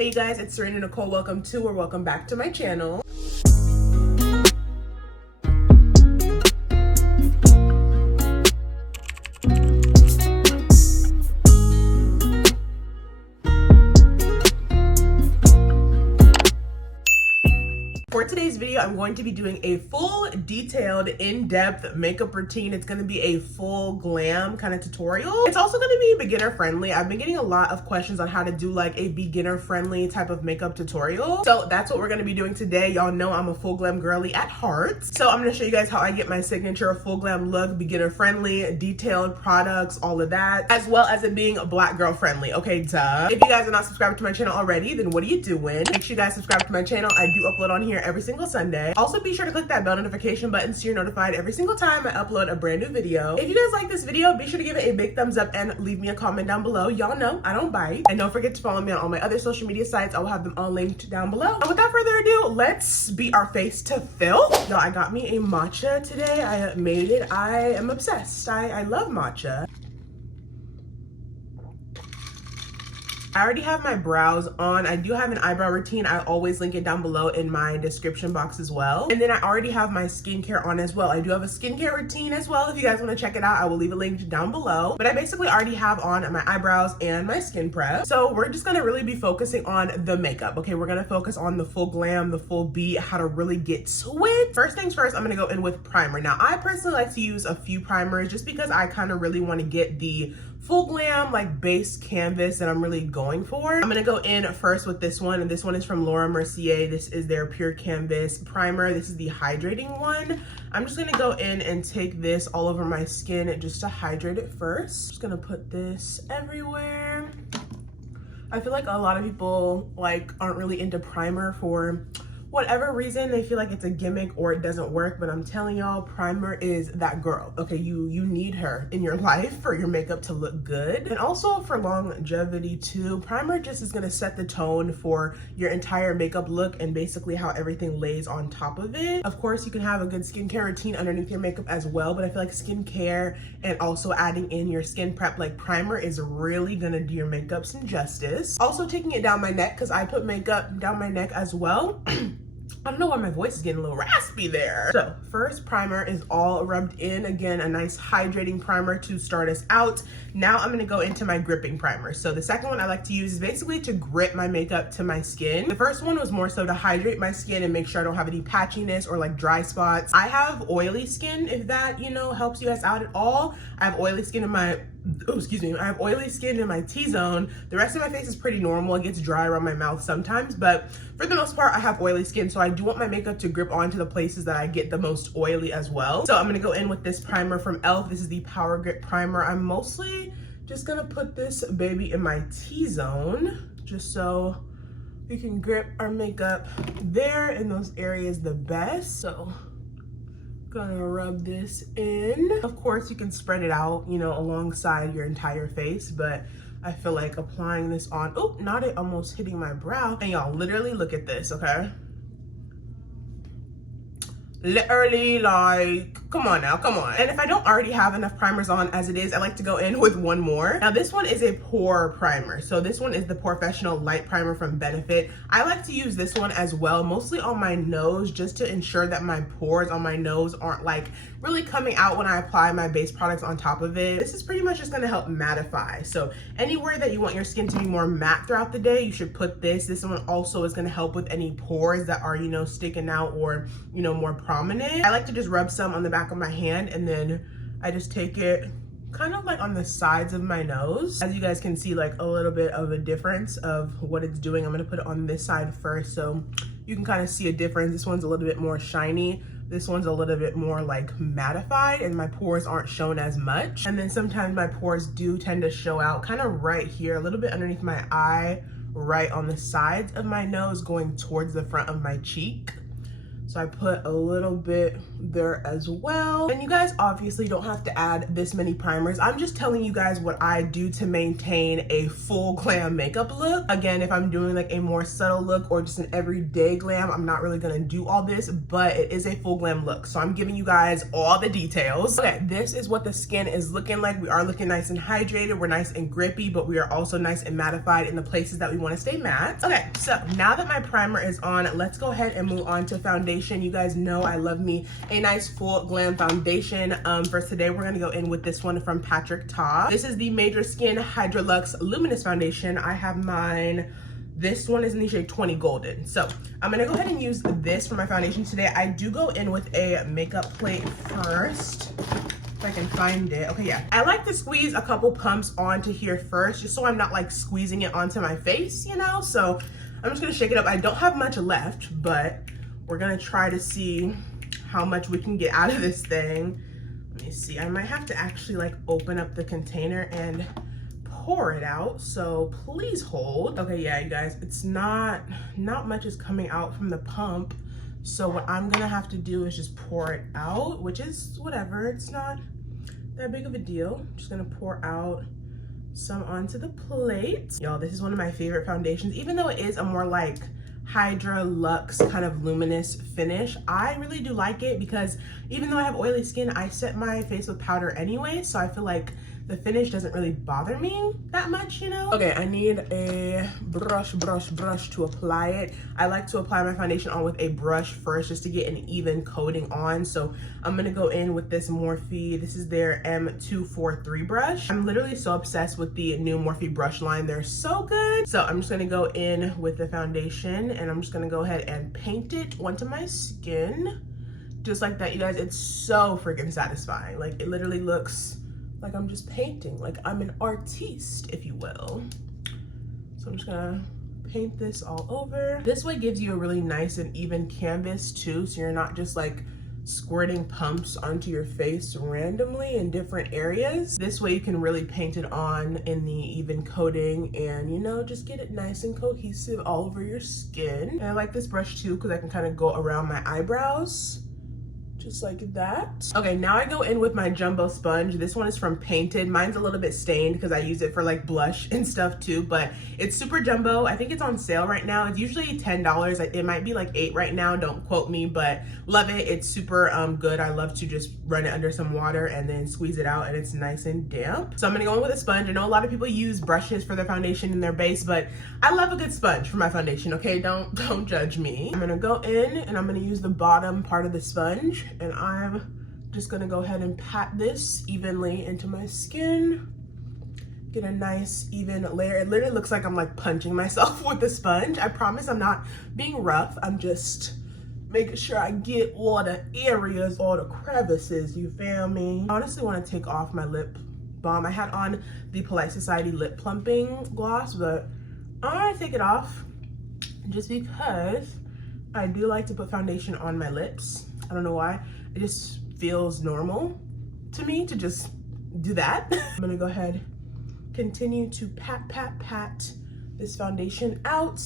Hey you guys, it's Serena Nicole. Welcome to or welcome back to my channel. For today's video, I'm going to be doing a full, detailed, in-depth makeup routine. It's going to be a full glam kind of tutorial. It's also going to be beginner friendly. I've been getting a lot of questions on how to do like a beginner friendly type of makeup tutorial. So that's what we're going to be doing today. Y'all know I'm a full glam girly at heart. So I'm going to show you guys how I get my signature full glam look, beginner friendly, detailed products, all of that, as well as it being black girl friendly. Okay, duh. If you guys are not subscribed to my channel already, then what are you doing? Make sure you guys subscribe to my channel. I do upload on here every single Sunday. Also be sure to click that bell notification button so you're notified every single time I upload a brand new video. If you guys like this video, be sure to give it a big thumbs up and leave me a comment down below. Y'all know I don't bite. And don't forget to follow me on all my other social media sites. I will have them all linked down below. And without further ado, let's beat our face to filth. Y'all, I got me a matcha today. I made it. I am obsessed. I love matcha. I already have my brows on. I do have an eyebrow routine. I always link it down below in my description box as well. And then I already have my skincare on as well. I do have a skincare routine as well. If you guys want to check it out, I will leave a link down below. But I basically already have on my eyebrows and my skin prep. So we're just going to really be focusing on the makeup. Okay, we're going to focus on the full glam, the full beat, how to really get to it. First things first, I'm going to go in with primer. Now, I personally like to use a few primers just because I kind of really want to get the full glam like base canvas that I'm really going for. I'm gonna go in first with this one, and this one is from Mercier. This is their pure canvas primer. This is the hydrating one. I'm just gonna go in and take this all over my skin just to hydrate it first. Just gonna put this everywhere. I feel like a lot of people like aren't really into primer for whatever reason. They feel like it's a gimmick or it doesn't work, but I'm telling y'all, primer is that girl. Okay, you need her in your life for your makeup to look good. And also for longevity too, primer just is gonna set the tone for your entire makeup look and basically how everything lays on top of it. Of course, you can have a good skincare routine underneath your makeup as well, but I feel like skincare and also adding in your skin prep like primer is really gonna do your makeup some justice. Also taking it down my neck, because I put makeup down my neck as well. I don't know why my voice is getting a little raspy there. So first primer is all rubbed in. Again, a nice hydrating primer to start us out. Now I'm gonna go into my gripping primer. So the second one I like to use is basically to grip my makeup to my skin. The first one was more so to hydrate my skin and make sure I don't have any patchiness or like dry spots. I have oily skin, if that, you know, helps you guys out at all. I have oily skin in my, I have oily skin in my T-zone. The rest of my face is pretty normal. It gets dry around my mouth sometimes, but for the most part, I have oily skin, so I do want my makeup to grip onto the places that I get the most oily as well. So I'm gonna go in with this primer from e.l.f. This is the Power Grip Primer. I'm mostly just gonna put this baby in my T-zone, just so we can grip our makeup there in those areas the best. So gonna rub this in. Of course, you can spread it out, you know, alongside your entire face, but I feel like applying this on, oh, not it almost hitting my brow. And y'all, literally look at this, okay? Literally, like, come on now, come on. And if I don't already have enough primers on as it is, I like to go in with one more. Now this one is a pore primer. So this one is the Porefessional Light Primer from Benefit. I like to use this one as well, mostly on my nose, just to ensure that my pores on my nose aren't like really coming out when I apply my base products on top of it. This is pretty much just gonna help mattify. So anywhere that you want your skin to be more matte throughout the day, you should put this. This one also is gonna help with any pores that are, you know, sticking out or, you know, more prominent. I like to just rub some on the back of my hand, and then I just take it kind of like on the sides of my nose. As you guys can see, like a little bit of a difference of what it's doing. I'm gonna put it on this side first so you can kind of see a difference. This one's a little bit more shiny. This one's a little bit more like mattified, and my pores aren't shown as much. And then sometimes my pores do tend to show out kind of right here, a little bit underneath my eye, right on the sides of my nose going towards the front of my cheek. So I put a little bit there as well. And you guys obviously don't have to add this many primers. I'm just telling you guys what I do to maintain a full glam makeup look. Again, if I'm doing like a more subtle look or just an everyday glam, I'm not really gonna do all this, but it is a full glam look. So I'm giving you guys all the details. Okay, this is what the skin is looking like. We are looking nice and hydrated. We're nice and grippy, but we are also nice and mattified in the places that we wanna stay matte. Okay, so now that my primer is on, let's go ahead and move on to foundation. You guys know I love me a nice full glam foundation. For today, we're gonna go in with this one from Patrick Ta. This is the Major Skin Hydra Luxe Luminous Foundation. I have mine, this one is in the shade 20 Golden. So I'm gonna go ahead and use this for my foundation today. I do go in with a makeup plate first. If I can find it. Okay, yeah. I like to squeeze a couple pumps onto here first, just so I'm not like squeezing it onto my face, you know? So I'm just gonna shake it up. I don't have much left, but we're gonna try to see how much we can get out of this thing. Let me see, I might have to actually like open up the container and pour it out, so please hold. Okay, yeah, you guys, it's not much is coming out from the pump. So what I'm gonna have to do is just pour it out, which is whatever, it's not that big of a deal. I'm just gonna pour out some onto the plate. Y'all, this is one of my favorite foundations, even though it is a more like Hydra Luxe kind of luminous finish. I really do like it because even though I have oily skin, I set my face with powder anyway, so I feel like the finish doesn't really bother me that much, you know? Okay, I need a brush to apply it. I like to apply my foundation on with a brush first just to get an even coating on. So I'm gonna go in with this Morphe. This is their M243 brush. I'm literally so obsessed with the new Morphe brush line. They're so good. So I'm just gonna go in with the foundation and I'm just gonna go ahead and paint it onto my skin. Just like that, you guys. It's so freaking satisfying. Like, it literally looks like I'm just painting, like I'm an artiste, if you will. So I'm just gonna paint this all over. This way gives you a really nice and even canvas too, so you're not just like squirting pumps onto your face randomly in different areas. This way you can really paint it on in the even coating and, you know, just get it nice and cohesive all over your skin. And I like this brush too because I can kind of go around my eyebrows. Just like that. Okay, now I go in with my jumbo sponge. This one is from Painted. Mine's a little bit stained because I use it for like blush and stuff too, but it's super jumbo. I think it's on sale right now. It's usually $10. It might be like $8 right now, don't quote me, but love it. It's super good. I love to just run it under some water and then squeeze it out and it's nice and damp. So I'm gonna go in with a sponge. I know a lot of people use brushes for their foundation and their base, but I love a good sponge for my foundation, okay? Don't judge me. I'm gonna go in and I'm gonna use the bottom part of the sponge and I'm just gonna go ahead and pat this evenly into my skin. Get a nice even layer. It literally looks like I'm like punching myself with the sponge. I promise I'm not being rough. I'm just making sure I get all the areas, all the crevices, you feel me? I honestly wanna take off my lip balm. I had on the Polite Society lip plumping gloss, but I'm gonna take it off just because I do like to put foundation on my lips. I don't know why. It just feels normal to me to just do that. I'm gonna go ahead, continue to pat this foundation out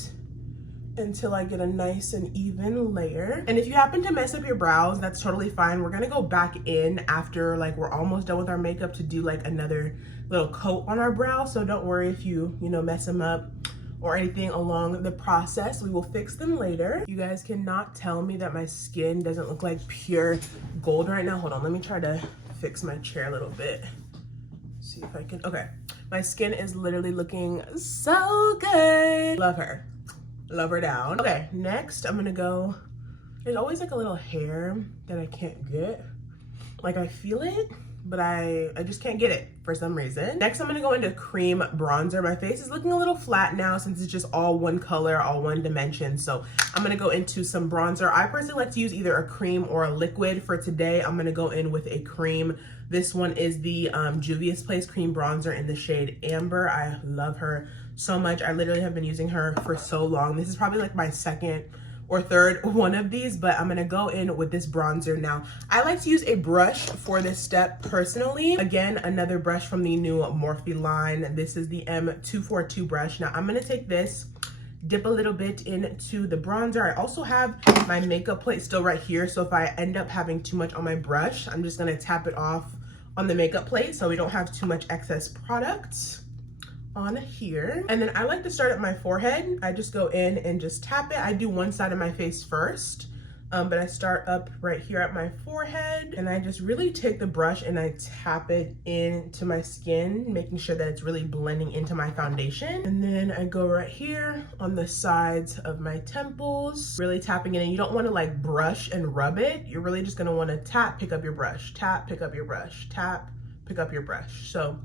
until I get a nice and even layer. And if you happen to mess up your brows, that's totally fine. We're gonna go back in after like we're almost done with our makeup to do like another little coat on our brow. So don't worry if you know, mess them up or anything along the process. We will fix them later. You guys cannot tell me that my skin doesn't look like pure gold right now. Hold on, let me try to fix my chair a little bit. See if I can, okay. My skin is literally looking so good. Love her down. Okay, next I'm gonna go, there's always like a little hair that I can't get. Like I feel it, but I just can't get it for some reason. Next, I'm gonna go into cream bronzer. My face is looking a little flat now since it's just all one color, all one dimension. So I'm gonna go into some bronzer. I personally like to use either a cream or a liquid. For today, I'm gonna go in with a cream. This one is the Juvia's Place cream bronzer in the shade Amber. I love her so much. I literally have been using her for so long. This is probably like my second or third one of these, but I'm gonna go in with this bronzer. Now, I like to use a brush for this step personally. Again, another brush from the new Morphe line. This is the M242 brush. Now, I'm gonna take this, dip a little bit into the bronzer. I also have my makeup plate still right here, so if I end up having too much on my brush, I'm just gonna tap it off on the makeup plate so we don't have too much excess product on here. And then I like to start at my forehead. I just go in and just tap it. I do one side of my face first, but I start up right here at my forehead, and I just really take the brush and I tap it into my skin, making sure that it's really blending into my foundation. And then I go right here on the sides of my temples, really tapping it in. You don't want to like brush and rub it. You're really just going to want to tap, pick up your brush, tap, pick up your brush, tap, pick up your brush. So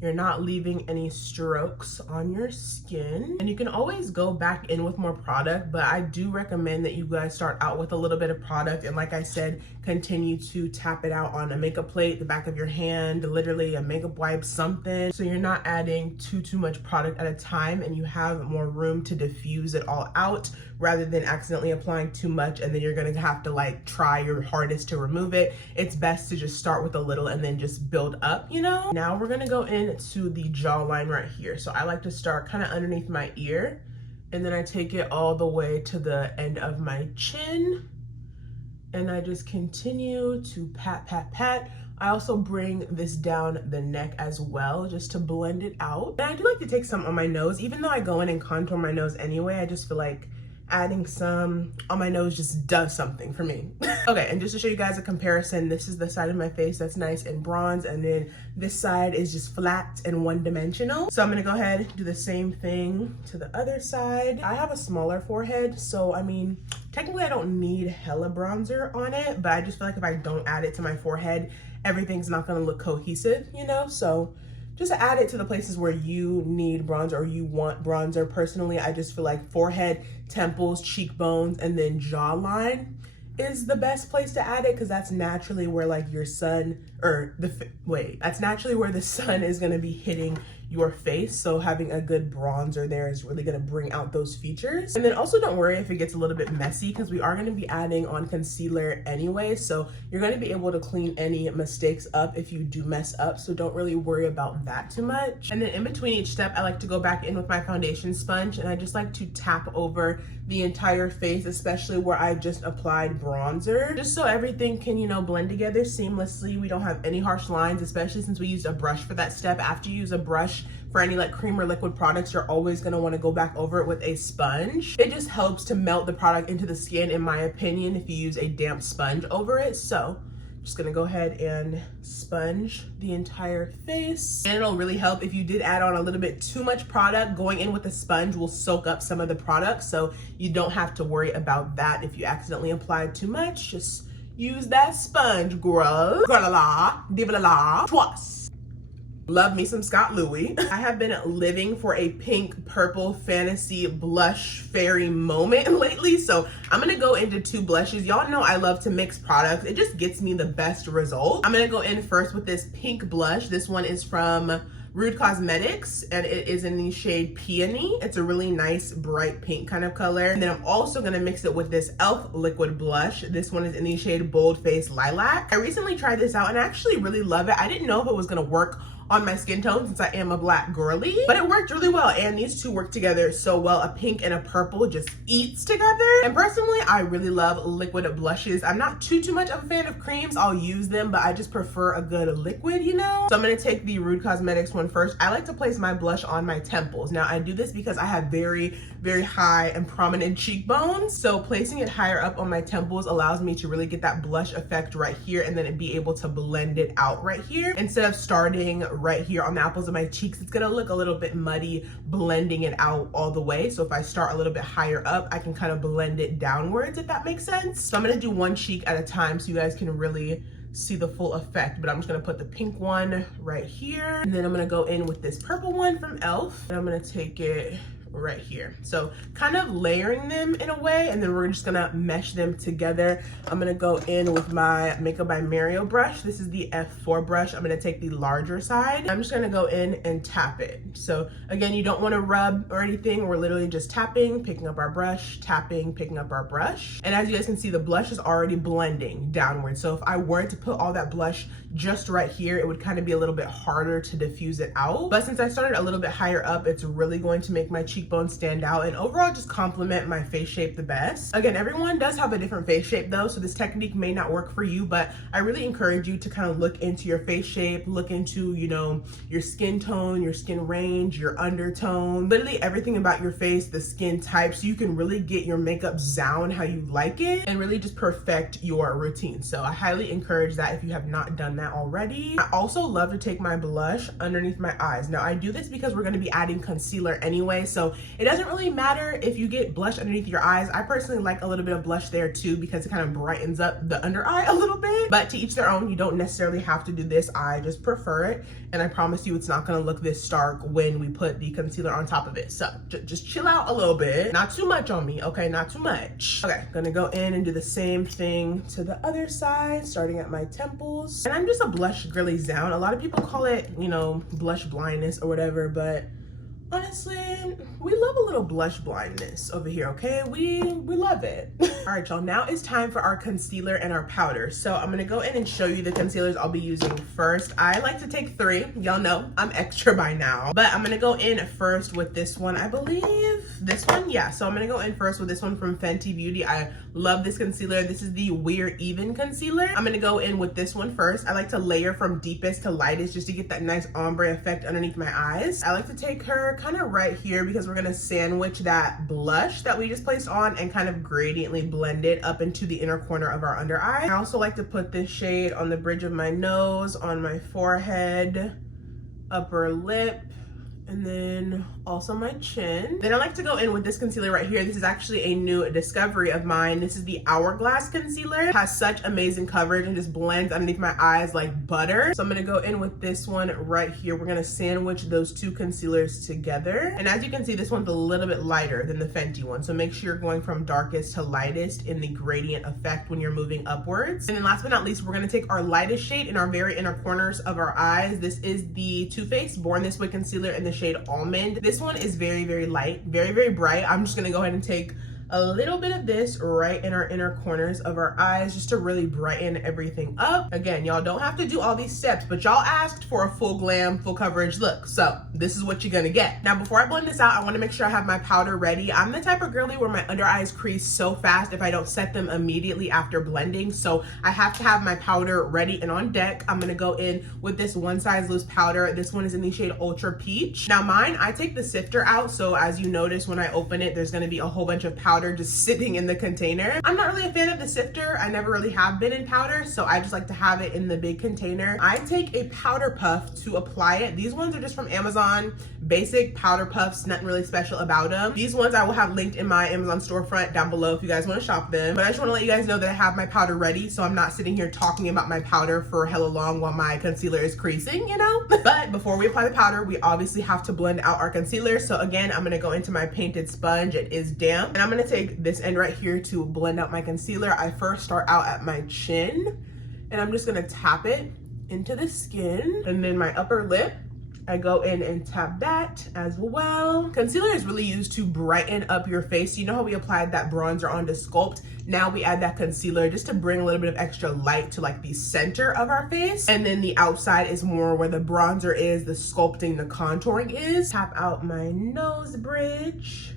you're not leaving any strokes on your skin. And you can always go back in with more product, but I do recommend that you guys start out with a little bit of product. And like I said, continue to tap it out on a makeup plate, the back of your hand, literally a makeup wipe, something. So you're not adding too much product at a time, and you have more room to diffuse it all out rather than accidentally applying too much and then you're gonna have to like try your hardest to remove it. It's best to just start with a little and then just build up, you know? Now we're gonna go into the jawline right here. So I like to start kind of underneath my ear, and then I take it all the way to the end of my chin, and I just continue to pat, pat, pat. I also bring this down the neck as well, just to blend it out. And I do like to take some on my nose, even though I go in and contour my nose anyway. I just feel like adding some on my nose just does something for me. Okay, and just to show you guys a comparison, this is the side of my face that's nice and bronze, and then this side is just flat and one-dimensional. So I'm gonna go ahead and do the same thing to the other side. I have a smaller forehead, so I mean, technically I don't need hella bronzer on it, but I just feel like if I don't add it to my forehead, everything's not gonna look cohesive, you know? So just add it to the places where you need bronzer or you want bronzer. Personally, I just feel like forehead, temples, cheekbones, and then jawline is the best place to add it, because that's naturally where like your sun, or that's naturally where the sun is gonna be hitting your face. So having a good bronzer there is really gonna bring out those features. And then also don't worry if it gets a little bit messy, because we are gonna be adding on concealer anyway. So you're gonna be able to clean any mistakes up if you do mess up. So don't really worry about that too much. And then in between each step, I like to go back in with my foundation sponge, and I just like to tap over the entire face, especially where I just applied bronzer, just so everything can, you know, blend together seamlessly. We don't have any harsh lines, especially since we used a brush for that step. After you use a brush for any like cream or liquid products, you're always going to want to go back over it with a sponge. It just helps to melt the product into the skin, in my opinion, if you use a damp sponge over it. So just gonna go ahead and sponge the entire face. And it'll really help if you did add on a little bit too much product. Going in with a sponge will soak up some of the product, so you don't have to worry about that if you accidentally applied too much. Just use that sponge, girl. Girl-la-la, diva-la-la, twice. Love me some Scott Louis. I have been living for a pink purple fantasy blush fairy moment lately, so I'm gonna go into two blushes. Y'all know I love to mix products. It just gets me the best result. I'm gonna go in first with this pink blush. This one is from Rude Cosmetics, and it is in the shade Peony. It's a really nice bright pink kind of color. And then I'm also gonna mix it with this e.l.f. liquid blush. This one is in the shade Bold Face Lilac. I recently tried this out and I actually really love it. I didn't know if it was gonna work on my skin tone since I am a black girly, but it worked really well, and these two work together so well. A pink and a purple just eats together. And personally, I really love liquid blushes. I'm not too much of a fan of creams. I'll use them, but I just prefer a good liquid, you know? So I'm gonna take the Rude Cosmetics one first. I like to place my blush on my temples. Now I do this because I have very high and prominent cheekbones. So placing it higher up on my temples allows me to really get that blush effect right here, and then be able to blend it out right here. Instead of starting right here on the apples of my cheeks, it's gonna look a little bit muddy blending it out all the way. So if I start a little bit higher up, I can kind of blend it downwards, if that makes sense. So I'm gonna do one cheek at a time so you guys can really see the full effect. But I'm just gonna put the pink one right here, and then I'm gonna go in with this purple one from e.l.f. and I'm gonna take it right here. So kind of layering them in a way, and then we're just gonna mesh them together. I'm gonna go in with my Makeup by Mario brush. This is the F4 brush. I'm gonna take the larger side. I'm just gonna go in and tap it. So again, you don't wanna rub or anything. We're literally just tapping, picking up our brush, tapping, picking up our brush. And as you guys can see, the blush is already blending downward. So if I were to put all that blush, just right here, it would kind of be a little bit harder to diffuse it out. But since I started a little bit higher up, it's really going to make my cheekbones stand out and overall just complement my face shape the best. Again, everyone does have a different face shape though, so this technique may not work for you, but I really encourage you to kind of look into your face shape, look into, you know, your skin tone, your skin range, your undertone, literally everything about your face, the skin type, so you can really get your makeup down how you like it and really just perfect your routine. So I highly encourage that if you have not done that already. I also love to take my blush underneath my eyes. Now I do this because we're going to be adding concealer anyway, so it doesn't really matter if you get blush underneath your eyes. I personally like a little bit of blush there too because it kind of brightens up the under eye a little bit, but to each their own. You don't necessarily have to do this. I just prefer it, and I promise you it's not going to look this stark when we put the concealer on top of it. So just chill out a little bit, not too much on me, okay? Not too much. Okay, gonna go in and do the same thing to the other side, starting at my temples. And I'm just a blush girly down. A lot of people call it, you know, blush blindness or whatever, but honestly, we love a little blush blindness over here, okay? We love it. All right, y'all, now it's time for our concealer and our powder. So I'm gonna go in and show you the concealers I'll be using first. I like to take 3. Y'all know I'm extra by now, but I'm gonna go in first with this one. I believe this one, yeah. So I'm gonna go in first with this one from Fenty Beauty. I love this concealer. This is the Weird Even concealer. I'm gonna go in with this one first. I like to layer from deepest to lightest just to get that nice ombre effect underneath my eyes. I like to take her kind of right here because we're gonna sandwich that blush that we just placed on and kind of gradiently blend it up into the inner corner of our under eye. I also like to put this shade on the bridge of my nose, on my forehead, upper lip, and then also my chin. Then I like to go in with this concealer right here. This is actually a new discovery of mine. This is the Hourglass concealer. It has such amazing coverage and just blends underneath my eyes like butter. So I'm gonna go in with this one right here. We're gonna sandwich those 2 concealers together. And as you can see, this one's a little bit lighter than the Fenty one. So make sure you're going from darkest to lightest in the gradient effect when you're moving upwards. And then last but not least, we're gonna take our lightest shade in our very inner corners of our eyes. This is the Too Faced Born This Way concealer in the shade Almond. This one is very, very light, very, very bright. I'm just gonna go ahead and take a little bit of this right in our inner corners of our eyes just to really brighten everything up. Again, y'all don't have to do all these steps, but y'all asked for a full glam, full coverage look, so this is what you're gonna get. Now, before I blend this out, I wanna make sure I have my powder ready. I'm the type of girly where my under eyes crease so fast if I don't set them immediately after blending, so I have to have my powder ready and on deck. I'm gonna go in with this One Size Loose powder. This one is in the shade Ultra Peach. Now mine, I take the sifter out, so as you notice when I open it, there's gonna be a whole bunch of powder just sitting in the container. I'm not really a fan of the sifter. I never really have been in powder, so I just like to have it in the big container. I take a powder puff to apply it. These ones are just from Amazon, basic powder puffs, nothing really special about them. These ones I will have linked in my Amazon storefront down below if you guys want to shop them. But I just want to let you guys know that I have my powder ready, so I'm not sitting here talking about my powder for hella long while my concealer is creasing, you know? But before we apply the powder, we obviously have to blend out our concealer. So again, I'm gonna go into my painted sponge. It is damp, and I'm gonna take this end right here to blend out my concealer. I first start out at my chin, and I'm just gonna tap it into the skin, and then my upper lip, I go in and tap that as well. Concealer is really used to brighten up your face. You know how we applied that bronzer on to sculpt? Now we add that concealer just to bring a little bit of extra light to like the center of our face. And then the outside is more where the bronzer is, the sculpting, the contouring is. Tap out my nose bridge.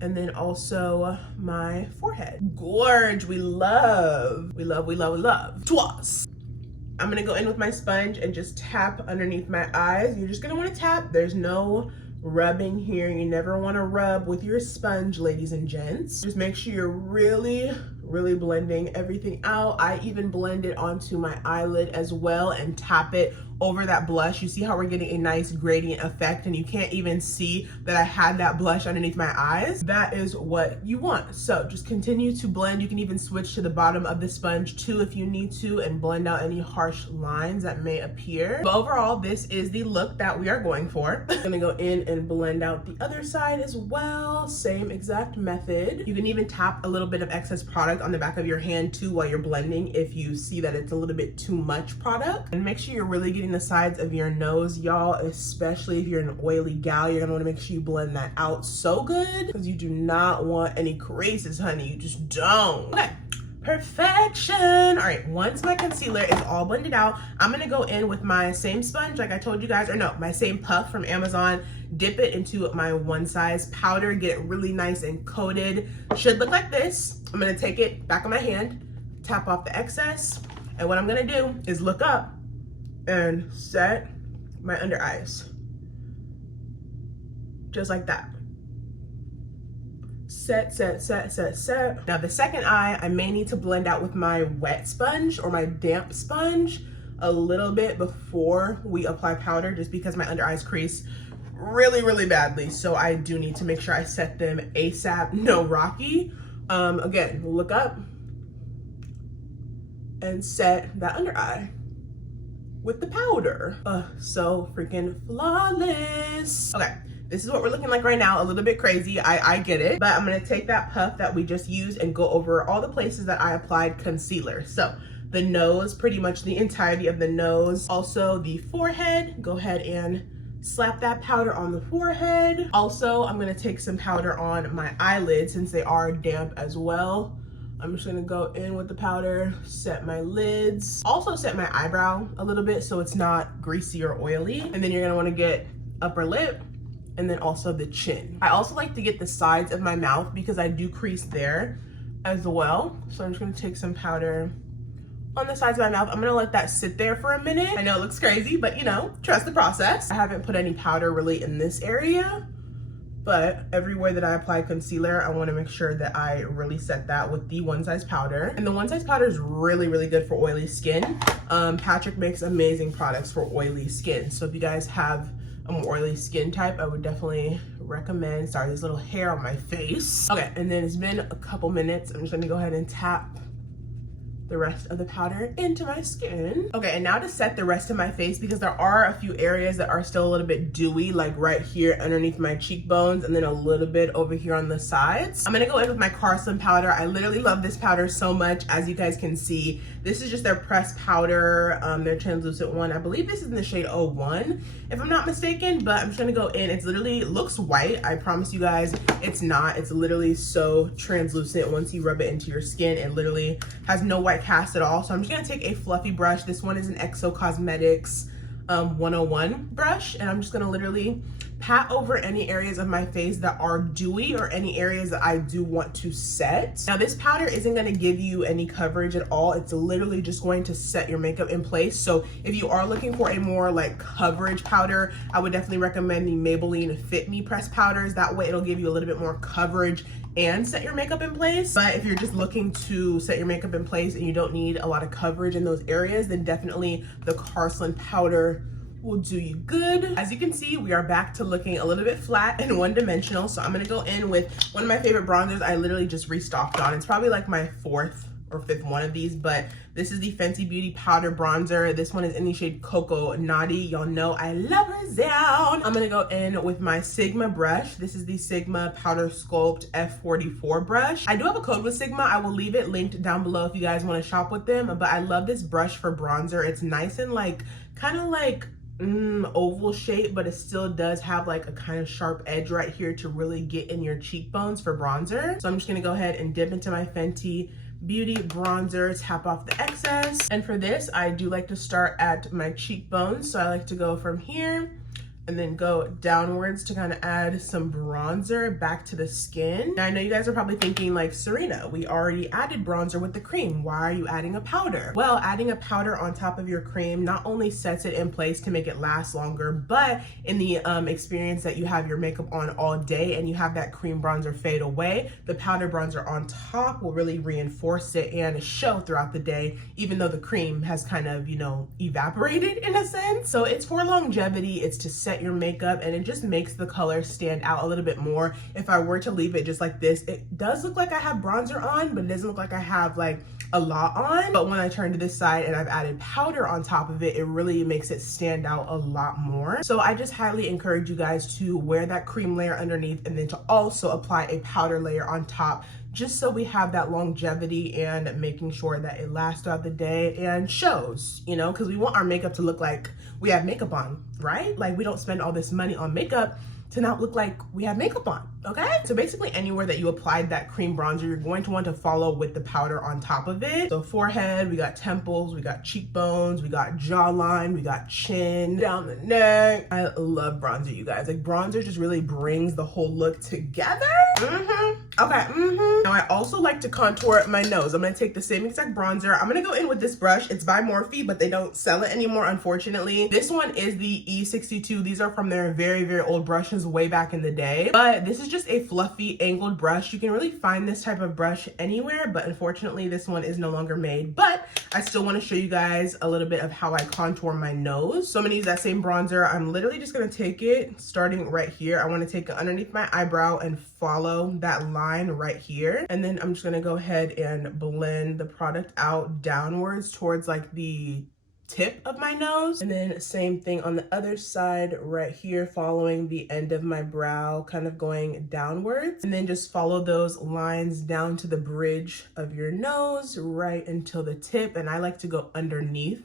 And then also my forehead. Gorge, we love. Twas. I'm gonna go in with my sponge and just tap underneath my eyes. You're just gonna wanna tap. There's no rubbing here. You never wanna rub with your sponge, ladies and gents. Just make sure you're really blending everything out. I even blend it onto my eyelid as well and tap it over that blush. You see how we're getting a nice gradient effect, and you can't even see that I had that blush underneath my eyes. That is what you want. So just continue to blend. You can even switch to the bottom of the sponge too if you need to and blend out any harsh lines that may appear. But overall, this is the look that we are going for. I'm gonna go in and blend out the other side as well. Same exact method. You can even tap a little bit of excess product on the back of your hand too while you're blending if you see that it's a little bit too much product. And make sure you're really getting the sides of your nose, y'all, especially if you're an oily gal. You're gonna want to make sure you blend that out so good because you do not want any creases, honey. You just don't. Okay, perfection. All right, once my concealer is all blended out, I'm gonna go in with my same sponge like I told you guys, or no, my same puff from Amazon, dip it into my one size powder, get it really nice and coated. Should look like this. I'm gonna take it back of my hand, tap off the excess, and what I'm gonna do is look up and set my under eyes. Just like that. Set, set, set, set, set. Now the second eye, I may need to blend out with my wet sponge or my damp sponge a little bit before we apply powder, just because my under eyes crease really, really badly. So I do need to make sure I set them ASAP, no rocky. Again, look up and set that under eye with the powder. So freaking flawless. Okay. This is what we're looking like right now, a little bit crazy, I get it. But I'm gonna take that puff that we just used and go over all the places that I applied concealer. So the nose, pretty much the entirety of the nose. Also the forehead, go ahead and slap that powder on the forehead. Also, I'm gonna take some powder on my eyelids since they are damp as well. I'm just gonna go in with the powder, set my lids. Also set my eyebrow a little bit so it's not greasy or oily. And then you're gonna wanna get upper lip, and then also the chin. I also like to get the sides of my mouth because I do crease there as well. So I'm just gonna take some powder on the sides of my mouth. I'm gonna let that sit there for a minute. I know it looks crazy, but you know, trust the process. I haven't put any powder really in this area, but everywhere that I apply concealer, I wanna make sure that I really set that with the one size powder. And the one size powder is really, really good for oily skin. Patrick makes amazing products for oily skin. So if you guys have a more oily skin type, I would definitely recommend. Sorry, there's a little hair on my face. Okay, and then it's been a couple minutes. I'm just gonna go ahead and tap the rest of the powder into my skin. Okay, and now to set the rest of my face, because there are a few areas that are still a little bit dewy, like right here underneath my cheekbones and then a little bit over here on the sides. I'm gonna go in with my Carslan powder. I literally love this powder so much, as you guys can see. This is just their pressed powder, their translucent one. I believe this is in the shade 01, if I'm not mistaken, but I'm just gonna go in. It's literally, looks white. I promise you guys, it's not. It's literally so translucent. Once you rub it into your skin, it literally has no white cast at all. So I'm just gonna take a fluffy brush. This one is an Exo Cosmetics 101 brush, and I'm just gonna literally pat over any areas of my face that are dewy or any areas that I do want to set. Now this powder isn't gonna give you any coverage at all. It's literally just going to set your makeup in place. So if you are looking for a more like coverage powder, I would definitely recommend the Maybelline Fit Me pressed powders. That way it'll give you a little bit more coverage and set your makeup in place. But if you're just looking to set your makeup in place and you don't need a lot of coverage in those areas, then definitely the Carslan powder will do you good. As you can see, we are back to looking a little bit flat and one-dimensional. So I'm gonna go in with one of my favorite bronzers I literally just restocked on. It's probably like my fourth or fifth one of these, but this is the Fenty Beauty powder bronzer. This one is in the shade Cocoa Naughty. Y'all know I love her down. I'm gonna go in with my Sigma brush. This is the Sigma Powder Sculpt F44 brush. I do have a code with Sigma. I will leave it linked down below if you guys wanna shop with them, but I love this brush for bronzer. It's nice and like, kind of like oval shape, but it still does have like a kind of sharp edge right here to really get in your cheekbones for bronzer. So I'm just gonna go ahead and dip into my Fenty Beauty bronzer, tap off the excess. And for this, I do like to start at my cheekbones. So I like to go from here and then go downwards to kind of add some bronzer back to the skin. Now I know you guys are probably thinking like, Serena, we already added bronzer with the cream. Why are you adding a powder? Well, adding a powder on top of your cream not only sets it in place to make it last longer, but in the experience that you have your makeup on all day and you have that cream bronzer fade away, the powder bronzer on top will really reinforce it and show throughout the day, even though the cream has kind of, you know, evaporated in a sense. So it's for longevity, it's to set your makeup, and it just makes the color stand out a little bit more. If I were to leave it just like this, it does look like I have bronzer on, but it doesn't look like I have like a lot on. But when I turn to this side and I've added powder on top of it, it really makes it stand out a lot more. So I just highly encourage you guys to wear that cream layer underneath and then to also apply a powder layer on top, just so we have that longevity and making sure that it lasts throughout the day and shows, you know, because we want our makeup to look like we have makeup on, right? Like we don't spend all this money on makeup to not look like we have makeup on, okay? So basically anywhere that you applied that cream bronzer, you're going to want to follow with the powder on top of it. So forehead, we got temples, we got cheekbones, we got jawline, we got chin, down the neck. I love bronzer, you guys. Like bronzer just really brings the whole look together. Now I also like to contour my nose. I'm gonna take the same exact bronzer. I'm gonna go in with this brush. It's by Morphe, but they don't sell it anymore, unfortunately. This one is the E62. These are from their very, very old brushes way back in the day. But this is just a fluffy angled brush. You can really find this type of brush anywhere, but unfortunately this one is no longer made. But I still wanna show you guys a little bit of how I contour my nose. So I'm gonna use that same bronzer. I'm literally just gonna take it starting right here. I wanna take it underneath my eyebrow and follow that line right here. And then I'm just gonna go ahead and blend the product out downwards towards like the tip of my nose. And then same thing on the other side right here, following the end of my brow, kind of going downwards. And then just follow those lines down to the bridge of your nose right until the tip. And I like to go underneath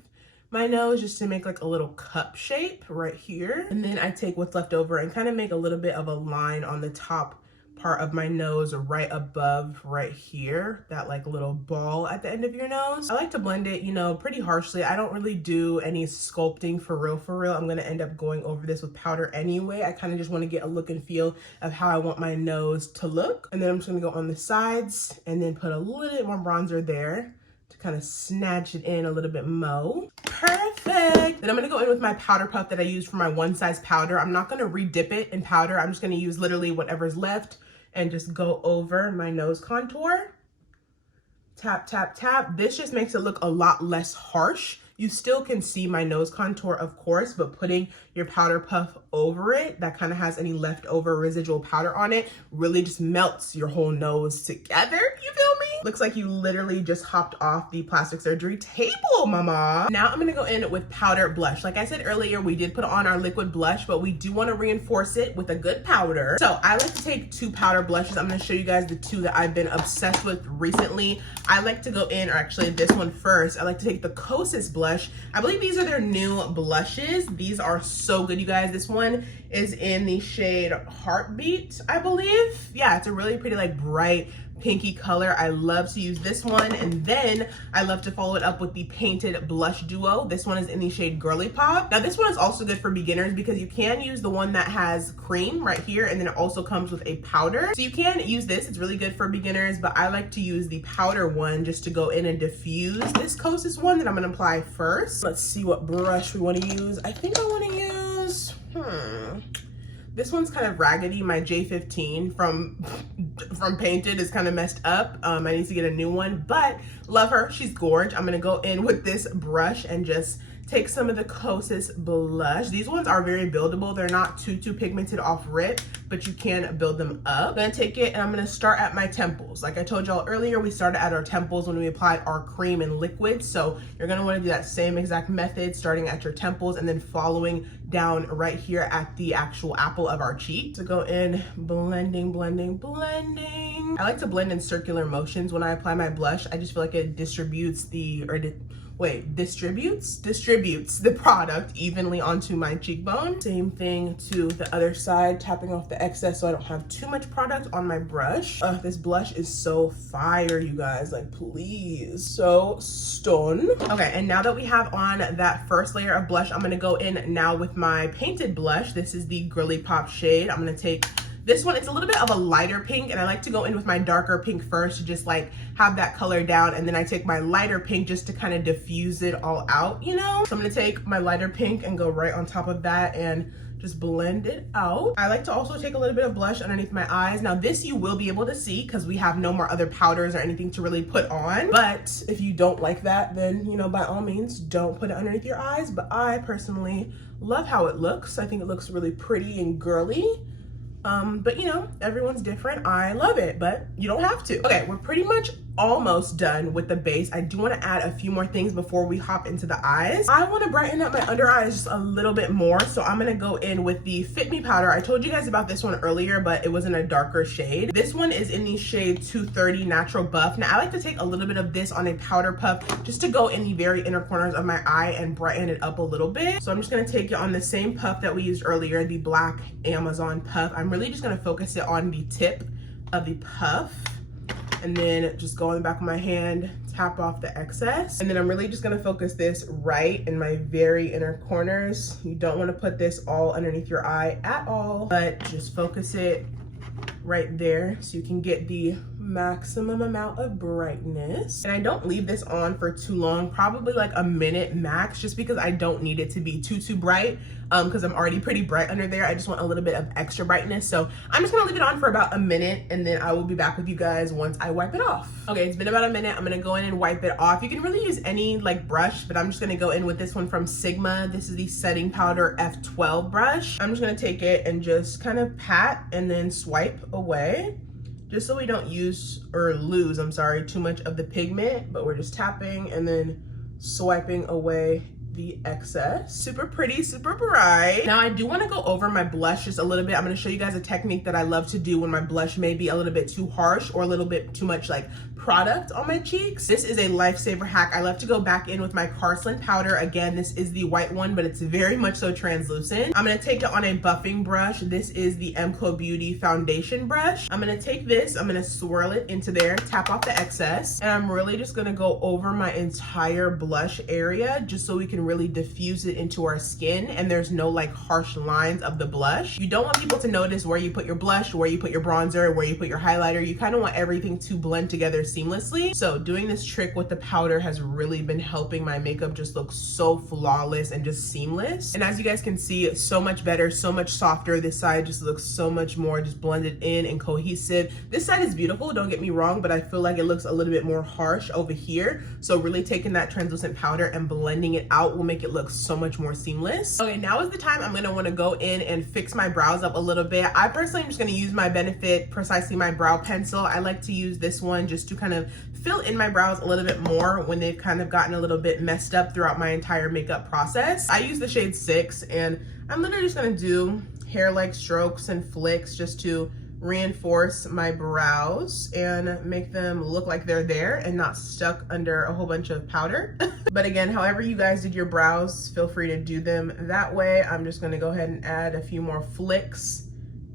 my nose just to make like a little cup shape right here. And then I take what's left over and kind of make a little bit of a line on the top part of my nose right above right here, that like little ball at the end of your nose. I like to blend it, you know, pretty harshly. I don't really do any sculpting for real. I'm gonna end up going over this with powder anyway. I kind of just want to get a look and feel of how I want my nose to look. And then I'm just gonna go on the sides and then put a little bit more bronzer there to kind of snatch it in a little bit more. Perfect. Then I'm gonna go in with my powder puff that I used for my one size powder. I'm not gonna re-dip it in powder. I'm just gonna use literally whatever's left and just go over my nose contour. Tap, tap, tap. This just makes it look a lot less harsh. You still can see my nose contour, of course, but putting your powder puff over it that kind of has any leftover residual powder on it really just melts your whole nose together. You feel me? Looks like you literally just hopped off the plastic surgery table, mama. Now I'm gonna go in with powder blush. Like I said earlier, we did put on our liquid blush, but we do want to reinforce it with a good powder. So I like to take two powder blushes. I'm gonna show you guys the two that I've been obsessed with recently. I like to go in, or actually this one first. I like to take the Kosas blush. I believe these are their new blushes. These are so good, you guys. This one is in the shade Heartbeat, I believe. Yeah, it's a really pretty like bright pinky color. I love to use this one, and then I love to follow it up with the Painted Blush Duo. This one is in the shade Girly Pop. Now this one is also good for beginners because you can use the one that has cream right here, and then it also comes with a powder. So you can use this, it's really good for beginners, but I like to use the powder one just to go in and diffuse this Kosas one that I'm gonna apply first. Let's see what brush we wanna use. I think I wanna use, this one's kind of raggedy. My J15 from Painted is kind of messed up. I need to get a new one, but love her. She's gorgeous. I'm gonna go in with this brush and just take some of the Kosas blush. These ones are very buildable. They're not too pigmented off rip, but you can build them up. I'm gonna take it and I'm gonna start at my temples. Like I told y'all earlier, we started at our temples when we applied our cream and liquid. So you're gonna wanna do that same exact method, starting at your temples and then following down right here at the actual apple of our cheek. So go in, blending, blending, blending. I like to blend in circular motions when I apply my blush. I just feel like it distributes the product evenly onto my cheekbone. Same thing to the other side, tapping off the excess so I don't have too much product on my brush. This blush is so fire, you guys, like please, so stun. Okay, and now that we have on that first layer of blush, I'm gonna go in now with my Painted blush. This is the Girly Pop shade. I'm gonna take this one. It's a little bit of a lighter pink, and I like to go in with my darker pink first to just like have that color down, and then I take my lighter pink just to kind of diffuse it all out, you know? So I'm gonna take my lighter pink and go right on top of that and just blend it out. I like to also take a little bit of blush underneath my eyes. Now this you will be able to see because we have no more other powders or anything to really put on. But if you don't like that, then, you know, by all means, don't put it underneath your eyes. But I personally love how it looks. I think it looks really pretty and girly. But you know, everyone's different. I love it, but you don't have to. Okay, we're pretty much almost done with the base. I do want to add a few more things before we hop into the eyes. I want to brighten up my under eyes just a little bit more, so I'm going to go in with the Fit Me powder. I told you guys about this one earlier, but it was in a darker shade. This one is in the shade 230 Natural Buff. Now I like to take a little bit of this on a powder puff just to go in the very inner corners of my eye and brighten it up a little bit. So I'm just going to take it on the same puff that we used earlier, the black Amazon puff. I'm really just going to focus it on the tip of the puff, and then just go on the back of my hand, tap off the excess. And then I'm really just gonna focus this right in my very inner corners. You don't wanna put this all underneath your eye at all, but just focus it right there so you can get the maximum amount of brightness. And I don't leave this on for too long, probably like a minute max, just because I don't need it to be too bright, because I'm already pretty bright under there. I just want a little bit of extra brightness. So I'm just gonna leave it on for about a minute, and then I will be back with you guys once I wipe it off. Okay, it's been about a minute. I'm gonna go in and wipe it off. You can really use any like brush, but I'm just gonna go in with this one from Sigma. This is the setting powder F12 brush. I'm just gonna take it and just kind of pat and then swipe away, just so we don't use or lose, I'm sorry, too much of the pigment, but we're just tapping and then swiping away the excess. Super pretty, super bright. Now I do want to go over my blush just a little bit. I'm going to show you guys a technique that I love to do when my blush may be a little bit too harsh or a little bit too much like product on my cheeks. This is a lifesaver hack. I love to go back in with my Carslan powder. Again, this is the white one, but it's very much so translucent. I'm going to take it on a buffing brush. This is the Beauty foundation brush. I'm going to take this, I'm going to swirl it into there, tap off the excess, and I'm really just going to go over my entire blush area just so we can really diffuse it into our skin and there's no like harsh lines of the blush. You don't want people to notice where you put your blush, where you put your bronzer, where you put your highlighter. You kind of want everything to blend together seamlessly. So doing this trick with the powder has really been helping my makeup just look so flawless and just seamless. And as you guys can see, it's so much better, so much softer. This side just looks so much more just blended in and cohesive. This side is beautiful, don't get me wrong, but I feel like it looks a little bit more harsh over here. So really taking that translucent powder and blending it out will make it look so much more seamless. Okay, now is the time I'm gonna wanna go in and fix my brows up a little bit. I personally am just gonna use my Benefit Precisely My Brow Pencil. I like to use this one just to kind of fill in my brows a little bit more when they've kind of gotten a little bit messed up throughout my entire makeup process. I use the shade 6, and I'm literally just gonna do hair-like strokes and flicks just to reinforce my brows and make them look like they're there and not stuck under a whole bunch of powder. But again, however you guys did your brows, feel free to do them that way. I'm just gonna go ahead and add a few more flicks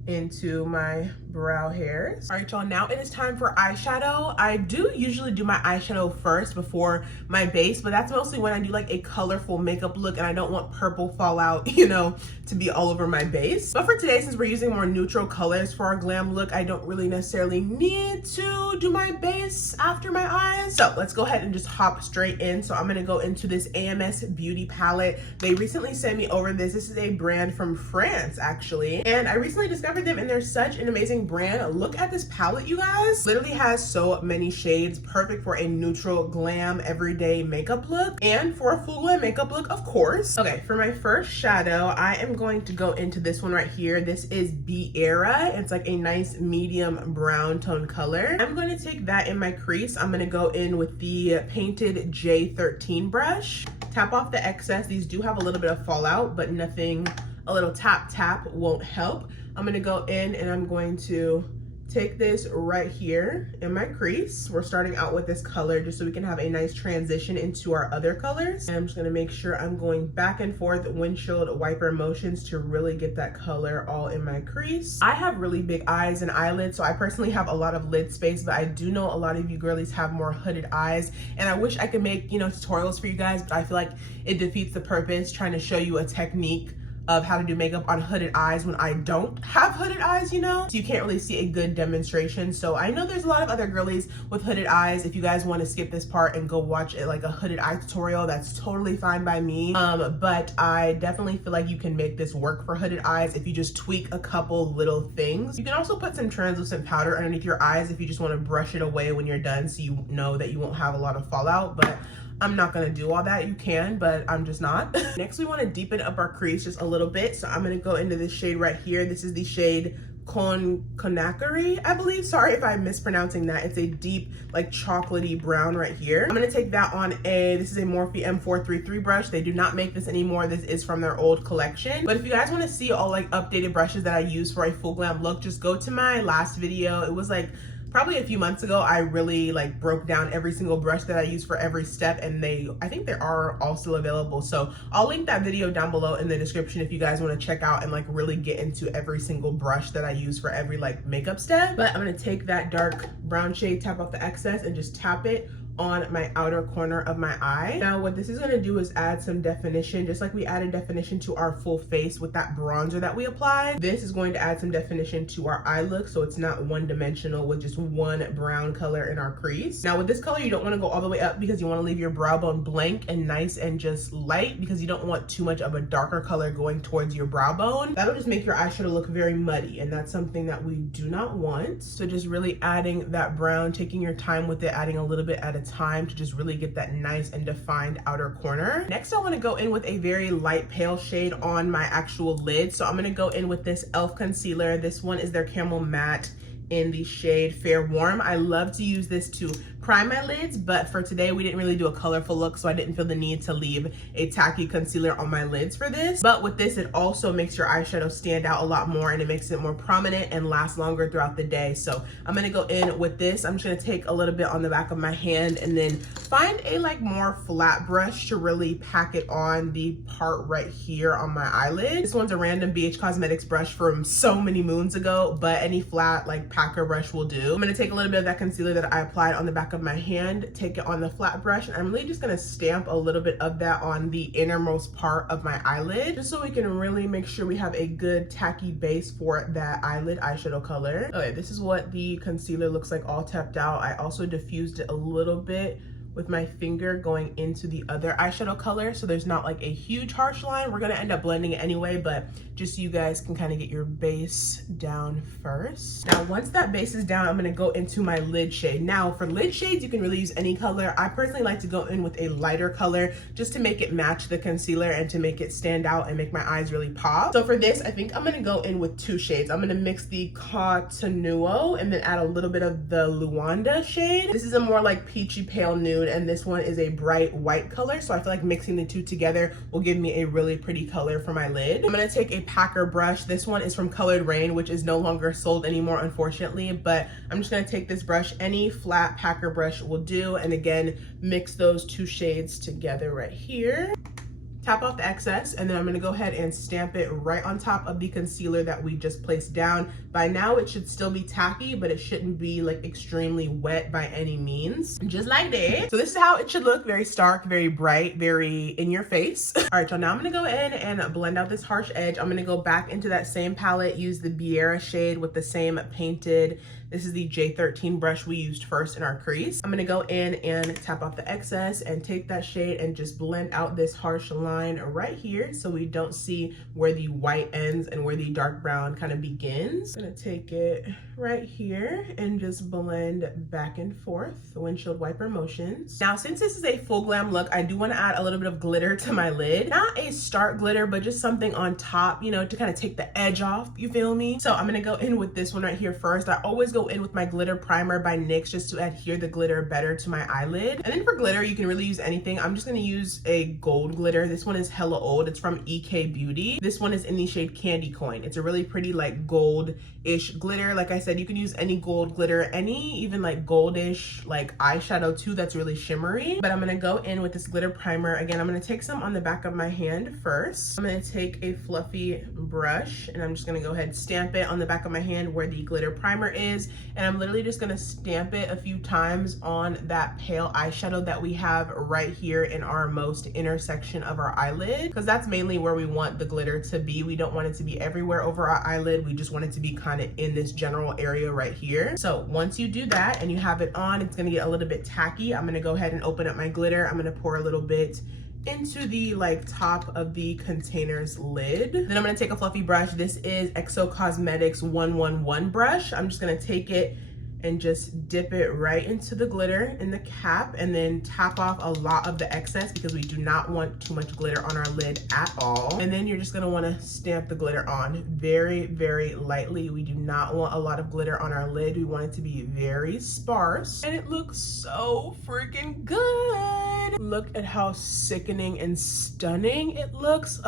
into my brow hairs. All right, y'all, now it is time for eyeshadow. I do usually do my eyeshadow first before my base, but that's mostly when I do like a colorful makeup look and I don't want purple fallout, you know, to be all over my base. But for today, since we're using more neutral colors for our glam look, I don't really necessarily need to do my base after my eyes. So let's go ahead and just hop straight in. So I'm gonna go into this AMS Beauty palette. They recently sent me over this. This is a brand from France, actually. And I recently discovered them and they're such an amazing brand. Look at this palette, you guys. Literally has so many shades, perfect for a neutral glam everyday makeup look and for a full glam makeup look, of course. Okay, for my first shadow, I am going to go into this one right here. This is Biera. It's like a nice medium brown tone color. I'm going to take that in my crease. I'm going to go in with the painted J13 brush, tap off the excess. These do have a little bit of fallout, but nothing, a little tap won't help. I'm gonna go in and I'm going to take this right here in my crease. We're starting out with this color just so we can have a nice transition into our other colors. And I'm just gonna make sure I'm going back and forth windshield wiper motions to really get that color all in my crease. I have really big eyes and eyelids, so I personally have a lot of lid space, but I do know a lot of you girlies have more hooded eyes. And I wish I could make, you know, tutorials for you guys, but I feel like it defeats the purpose trying to show you a technique of how to do makeup on hooded eyes when I don't have hooded eyes, you know? So you can't really see a good demonstration. So I know there's a lot of other girlies with hooded eyes. If you guys want to skip this part and go watch it like a hooded eye tutorial, that's totally fine by me. But I definitely feel like you can make this work for hooded eyes if you just tweak a couple little things. You can also put some translucent powder underneath your eyes if you just want to brush it away when you're done so you know that you won't have a lot of fallout, but I'm not gonna do all that. You can, but I'm just not. Next, we wanna deepen up our crease just a little bit. So I'm gonna go into this shade right here. This is the shade Conakry, I believe. Sorry if I'm mispronouncing that. It's a deep, like chocolatey brown right here. I'm gonna take that on this is a Morphe M433 brush. They do not make this anymore. This is from their old collection. But if you guys wanna see all like updated brushes that I use for a full glam look, just go to my last video. It was like probably a few months ago. I really like broke down every single brush that I use for every step, and I think they are all still available. So I'll link that video down below in the description if you guys want to check out and like really get into every single brush that I use for every like makeup step. But I'm gonna take that dark brown shade, tap off the excess, and just tap it on my outer corner of my eye. Now what this is gonna do is add some definition, just like we added definition to our full face with that bronzer that we applied. This is going to add some definition to our eye look, so it's not one-dimensional with just one brown color in our crease. Now with this color, you don't wanna go all the way up because you wanna leave your brow bone blank and nice and just light, because you don't want too much of a darker color going towards your brow bone. That'll just make your eyeshadow look very muddy, and that's something that we do not want. So just really adding that brown, taking your time with it, adding a little bit at a time to just really get that nice and defined outer corner. Next, I want to go in with a very light pale shade on my actual lid. So I'm going to go in with this e.l.f. concealer. This one is their Caramel Matte in the shade Fair Warm. I love to use this to prime my lids, but for today we didn't really do a colorful look, so I didn't feel the need to leave a tacky concealer on my lids for this. But with this, it also makes your eyeshadow stand out a lot more, and it makes it more prominent and last longer throughout the day. So I'm gonna go in with this. I'm just gonna take a little bit on the back of my hand and then find a like more flat brush to really pack it on the part right here on my eyelid. This one's a random BH Cosmetics brush from so many moons ago, but any flat like packer brush will do. I'm gonna take a little bit of that concealer that I applied on the back of my hand, take it on the flat brush, and I'm really just gonna stamp a little bit of that on the innermost part of my eyelid, just so we can really make sure we have a good tacky base for that eyelid eyeshadow color. Okay, this is what the concealer looks like all tapped out. I also diffused it a little bit with my finger going into the other eyeshadow color, so there's not like a huge harsh line. We're gonna end up blending it anyway, but just so you guys can kind of get your base down first. Now once that base is down, I'm gonna go into my lid shade. Now for lid shades, you can really use any color. I personally like to go in with a lighter color just to make it match the concealer and to make it stand out and make my eyes really pop. So for this, I think I'm gonna go in with two shades. I'm gonna mix the Cotonuo and then add a little bit of the Luanda shade. This is a more like peachy pale nude, and this one is a bright white color, so I feel like mixing the two together will give me a really pretty color for my lid. I'm gonna take a packer brush. This one is from Colored Rain, which is no longer sold anymore, unfortunately, but I'm just gonna take this brush. Any flat packer brush will do, and again, mix those two shades together right here. Tap off the excess, and then I'm gonna go ahead and stamp it right on top of the concealer that we just placed down. By now, it should still be tacky, but it shouldn't be like extremely wet by any means. Just like that. So this is how it should look, very stark, very bright, very in your face. All right, y'all, now I'm gonna go in and blend out this harsh edge. I'm gonna go back into that same palette, use the Biera shade with the same painted, this is the J13 brush we used first in our crease. I'm gonna go in and tap off the excess and take that shade and just blend out this harsh line right here so we don't see where the white ends and where the dark brown kind of begins. I'm gonna take it right here and just blend back and forth, the windshield wiper motions. Now, since this is a full glam look, I do wanna add a little bit of glitter to my lid. Not a stark glitter, but just something on top, you know, to kind of take the edge off, you feel me? So I'm gonna go in with this one right here first. I always go in with my glitter primer by NYX just to adhere the glitter better to my eyelid. And then for glitter, you can really use anything. I'm just gonna use a gold glitter. This one is hella old. It's from EK Beauty. This one is in the shade Candy Coin. It's a really pretty like gold-ish glitter. Like I said, you can use any gold glitter, any even like goldish like eyeshadow too that's really shimmery. But I'm gonna go in with this glitter primer. Again, I'm gonna take some on the back of my hand first. I'm gonna take a fluffy brush and I'm just gonna go ahead and stamp it on the back of my hand where the glitter primer is. And I'm literally just gonna stamp it a few times on that pale eyeshadow that we have right here in our most inner section of our eyelid, because that's mainly where we want the glitter to be. We don't want it to be everywhere over our eyelid. We just want it to be kind of in this general area right here. So once you do that and you have it on, it's gonna get a little bit tacky. I'm gonna go ahead and open up my glitter. I'm gonna pour a little bit into the like top of the container's lid. Then I'm gonna take a fluffy brush. This is XO Cosmetics 111 brush. I'm just gonna take it and just dip it right into the glitter in the cap, and then tap off a lot of the excess because we do not want too much glitter on our lid at all. And then you're just gonna wanna stamp the glitter on very, very lightly. We do not want a lot of glitter on our lid. We want it to be very sparse, and it looks so freaking good. Look at how sickening and stunning it looks.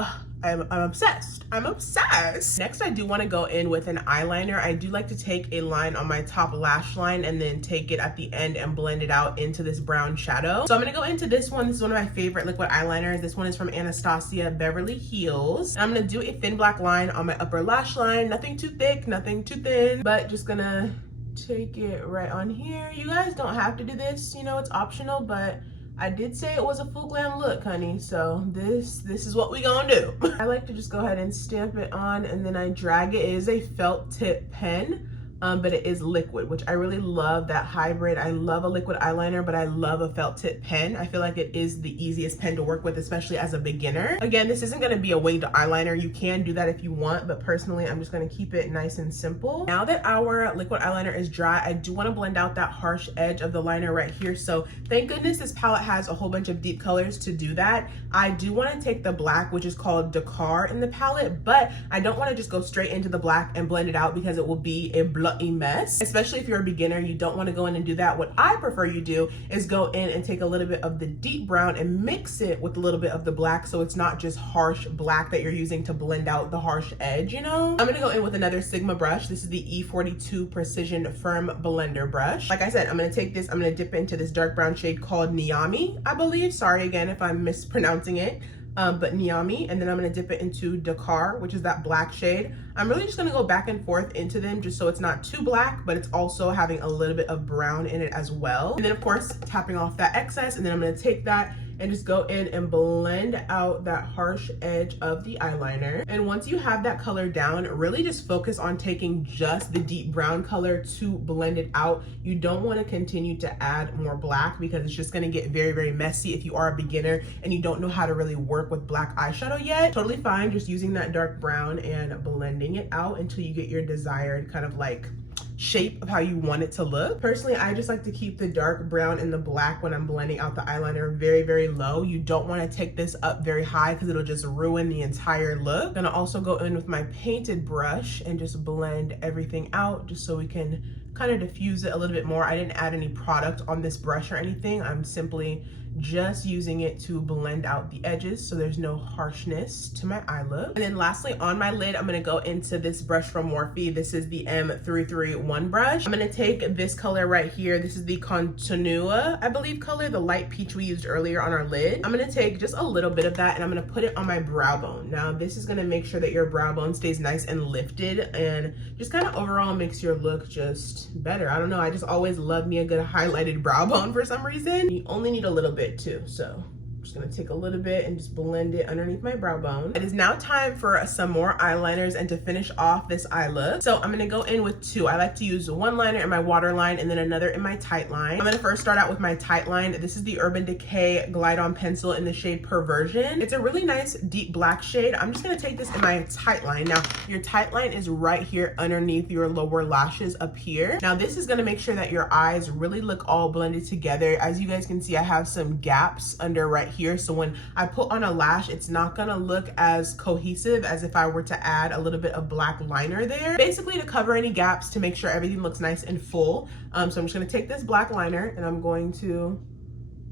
I'm obsessed. I'm obsessed. Next, I do want to go in with an eyeliner. I do like to take a line on my top lash line and then take it at the end and blend it out into this brown shadow. So I'm going to go into this one. This is one of my favorite liquid eyeliners. This one is from Anastasia Beverly Hills. I'm going to do a thin black line on my upper lash line. Nothing too thick, nothing too thin, but just gonna take it right on here. You guys don't have to do this, you know, it's optional, but I did say it was a full glam look, honey, so this is what we gonna do. I like to just go ahead and stamp it on, and then I drag it. It is a felt tip pen, but it is liquid, which I really love that hybrid. I love a liquid eyeliner, but I love a felt tip pen. I feel like it is the easiest pen to work with, especially as a beginner. Again, this isn't gonna be a winged eyeliner. You can do that if you want, but personally, I'm just gonna keep it nice and simple. Now that our liquid eyeliner is dry, I do wanna blend out that harsh edge of the liner right here. So thank goodness this palette has a whole bunch of deep colors to do that. I do wanna take the black, which is called Dakar in the palette, but I don't wanna just go straight into the black and blend it out because it will be a bloody mess, especially if you're a beginner. You don't want to go in and do that. What I prefer you do is go in and take a little bit of the deep brown and mix it with a little bit of the black, so it's not just harsh black that you're using to blend out the harsh edge, you know? I'm gonna go in with another Sigma brush. This is the E42 Precision Firm Blender brush. Like I said, I'm gonna take this, I'm gonna dip into this dark brown shade called Niami, I believe. Sorry again if I'm mispronouncing it. But Niami, and then I'm gonna dip it into Dakar, which is that black shade. I'm really just gonna go back and forth into them just so it's not too black, but it's also having a little bit of brown in it as well. And then of course, tapping off that excess, and then I'm gonna take that and just go in and blend out that harsh edge of the eyeliner. And once you have that color down, really just focus on taking just the deep brown color to blend it out. You don't want to continue to add more black because it's just going to get very, very messy if you are a beginner and you don't know how to really work with black eyeshadow yet. Totally fine just using that dark brown and blending it out until you get your desired kind of like shape of how you want it to look. Personally, I just like to keep the dark brown and the black when I'm blending out the eyeliner very, very low. You don't want to take this up very high because it'll just ruin the entire look. I'm gonna also go in with my painted brush and just blend everything out just so we can kind of diffuse it a little bit more. I didn't add any product on this brush or anything. I'm simply just using it to blend out the edges so there's no harshness to my eye look. And then lastly, on my lid, I'm gonna go into this brush from Morphe. This is the M331 brush. I'm gonna take this color right here. This is the Continua, I believe, color, the light peach we used earlier on our lid. I'm gonna take just a little bit of that and I'm gonna put it on my brow bone. Now, this is gonna make sure that your brow bone stays nice and lifted and just kind of overall makes your look just better. I don't know, I just always love me a good highlighted brow bone for some reason. You only need a little bit too, so I'm just gonna take a little bit and just blend it underneath my brow bone. It is now time for some more eyeliners and to finish off this eye look. So I'm gonna go in with two. I like to use one liner in my waterline and then another in my tight line. I'm gonna first start out with my tight line. This is the Urban Decay Glide On Pencil in the shade Perversion. It's a really nice deep black shade. I'm just gonna take this in my tight line. Now, your tight line is right here underneath your lower lashes up here. Now, this is gonna make sure that your eyes really look all blended together. As you guys can see, I have some gaps under right here, so when I put on a lash, it's not gonna look as cohesive as if I were to add a little bit of black liner there, basically to cover any gaps to make sure everything looks nice and full. So I'm just gonna take this black liner and I'm going to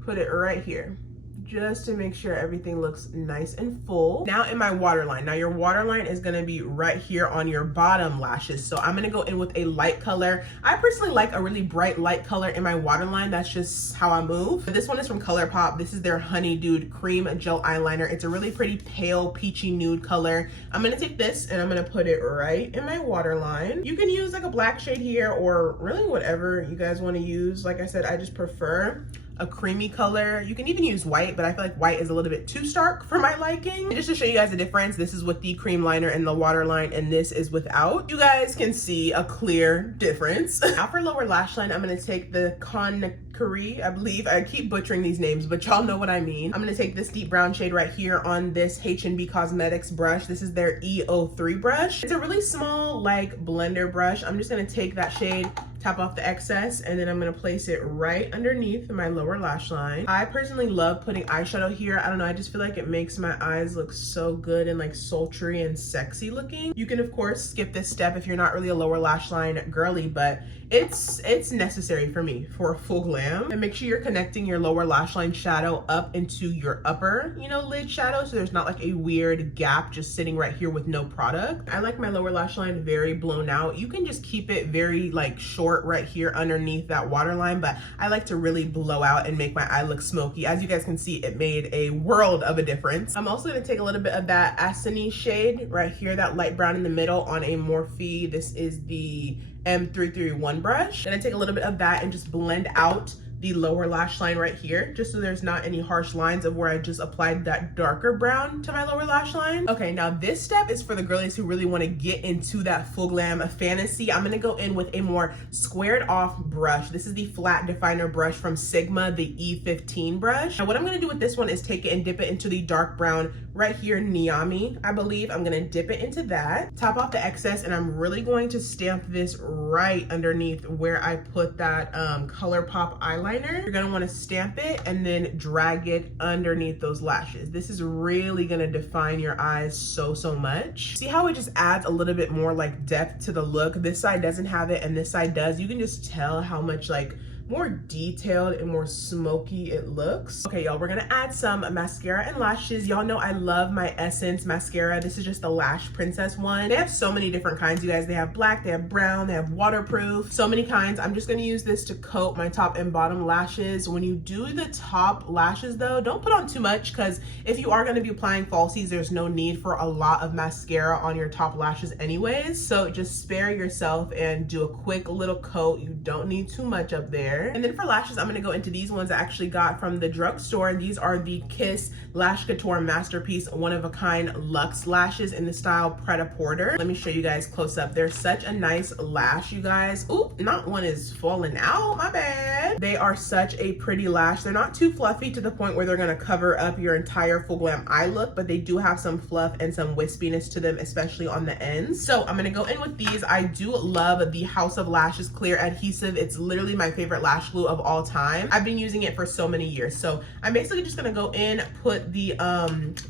put it right here, just to make sure everything looks nice and full. Now in my waterline. Now your waterline is gonna be right here on your bottom lashes. So I'm gonna go in with a light color. I personally like a really bright light color in my waterline. That's just how I move. This one is from ColourPop. This is their Honey Dude Cream Gel Eyeliner. It's a really pretty pale peachy nude color. I'm gonna take this and I'm gonna put it right in my waterline. You can use like a black shade here or really whatever you guys wanna use. Like I said, I just prefer a creamy color. You can even use white, but I feel like white is a little bit too stark for my liking. And just to show you guys the difference, this is with the cream liner and the waterline, and this is without. You guys can see a clear difference. Now for lower lash line, I'm gonna take the Conakry, I believe. I keep butchering these names, but y'all know what I mean. I'm gonna take this deep brown shade right here on this H&B Cosmetics brush. This is their E03 brush. It's a really small like blender brush. I'm just gonna take that shade tap off the excess, and then I'm gonna place it right underneath my lower lash line. I personally love putting eyeshadow here. I don't know, I just feel like it makes my eyes look so good and like sultry and sexy looking. You can of course skip this step if you're not really a lower lash line girly, but it's necessary for me for a full glam. And make sure you're connecting your lower lash line shadow up into your upper, you know, lid shadow, so there's not like a weird gap just sitting right here with no product. I like my lower lash line very blown out. You can just keep it very like short right here underneath that waterline, but I like to really blow out and make my eye look smoky. As you guys can see, it made a world of a difference. I'm also gonna take a little bit of that Acne shade right here, that light brown in the middle, on a Morphe. This is the M331 brush. Then I take a little bit of that and just blend out the lower lash line right here, just so there's not any harsh lines of where I just applied that darker brown to my lower lash line. Okay, now this step is for the girlies who really want to get into that full glam fantasy. I'm gonna go in with a more squared off brush. This is the flat definer brush from Sigma, the E15 brush. Now what I'm gonna do with this one is take it and dip it into the dark brown right here, Niami, I believe. I'm gonna dip it into that, top off the excess, and I'm really going to stamp this right underneath where I put that ColourPop eyeliner. You're gonna wanna stamp it and then drag it underneath those lashes. This is really gonna define your eyes so much. See how it just adds a little bit more like depth to the look? This side doesn't have it and this side does. You can just tell how much like more detailed and more smoky it looks. Okay, y'all, we're gonna add some mascara and lashes. Y'all know I love my Essence mascara. This is just the Lash Princess one. They have so many different kinds, you guys. They have black, they have brown, they have waterproof, so many kinds. I'm just gonna use this to coat my top and bottom lashes. When you do the top lashes though, don't put on too much, because if you are gonna be applying falsies, there's no need for a lot of mascara on your top lashes anyways. So just spare yourself and do a quick little coat. You don't need too much up there. And then for lashes, I'm gonna go into these ones I actually got from the drugstore. These are the Kiss Lash Couture Masterpiece One of a Kind Luxe lashes in the style Pret-a-Porter. Let me show you guys close up. They're such a nice lash, you guys. Oop, not one is falling out, my bad. They are such a pretty lash. They're not too fluffy to the point where they're gonna cover up your entire full glam eye look, but they do have some fluff and some wispiness to them, especially on the ends. So I'm gonna go in with these. I do love the House of Lashes Clear Adhesive. It's literally my favorite lash glue of all time. I've been using it for so many years. So I'm basically just gonna go in, put the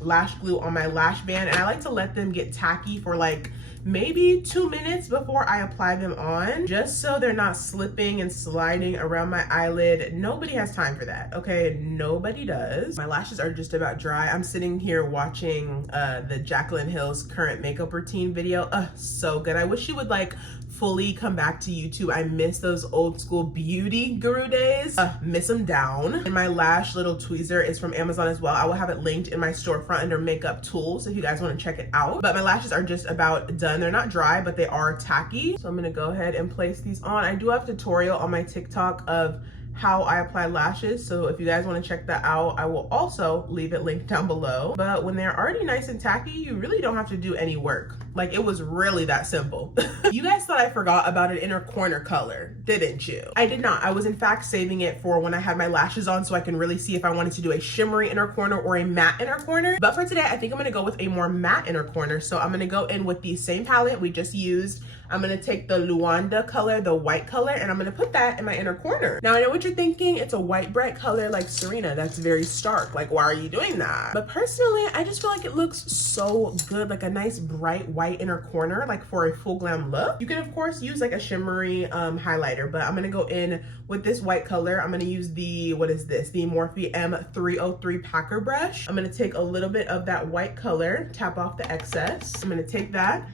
lash glue on my lash band, and I like to let them get tacky for like maybe 2 minutes before I apply them on, just so they're not slipping and sliding around my eyelid. Nobody has time for that, okay? Nobody does. My lashes are just about dry. I'm sitting here watching the Jaclyn Hill's current makeup routine video. So good. I wish she would like fully come back to YouTube. I miss those old school beauty guru days. Miss them down. And my lash little tweezer is from Amazon as well. I will have it linked in my storefront under makeup tools if you guys want to check it out. But my lashes are just about done. They're not dry, but they are tacky. So I'm gonna go ahead and place these on. I do have a tutorial on my TikTok of how I apply lashes, so if you guys want to check that out, I will also leave it linked down below. But when they're already nice and tacky, you really don't have to do any work. Like, it was really that simple. You guys thought I forgot about an inner corner color, didn't you? I did not. I was in fact saving it for when I had my lashes on so I can really see if I wanted to do a shimmery inner corner or a matte inner corner. But for today, I think I'm gonna go with a more matte inner corner. So I'm gonna go in with the same palette we just used. I'm gonna take the Luanda color, the white color, and I'm gonna put that in my inner corner. Now I know what you're thinking, it's a white bright color like Serena, that's very stark. Like, why are you doing that? But personally, I just feel like it looks so good, like a nice bright white inner corner, like for a full glam look. You can of course use like a shimmery highlighter, but I'm gonna go in with this white color. I'm gonna use the, what is this? The Morphe M303 Packer brush. I'm gonna take a little bit of that white color, tap off the excess. I'm gonna take that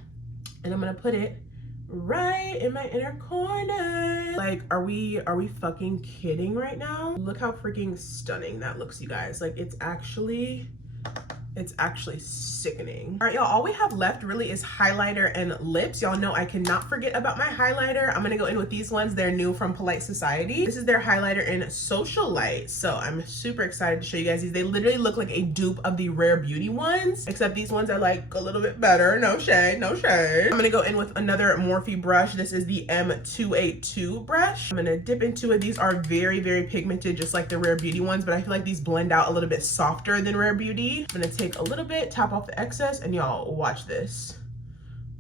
and I'm gonna put it right in my inner corner. Like, are we fucking kidding right now? Look how freaking stunning that looks, you guys. Like, it's actually sickening. All right, y'all, all we have left really is highlighter and lips. Y'all know I cannot forget about my highlighter. I'm gonna go in with these ones. They're new from Polite Society. This is their highlighter in Social Light. So I'm super excited to show you guys these. They literally look like a dupe of the Rare Beauty ones, except these ones are like a little bit better. No shade, no shade. I'm gonna go in with another Morphe brush. This is the M282 brush. I'm gonna dip into it. These are very, very pigmented, just like the Rare Beauty ones, but I feel like these blend out a little bit softer than Rare Beauty. I'm gonna take a little bit, top off the excess, and y'all watch this.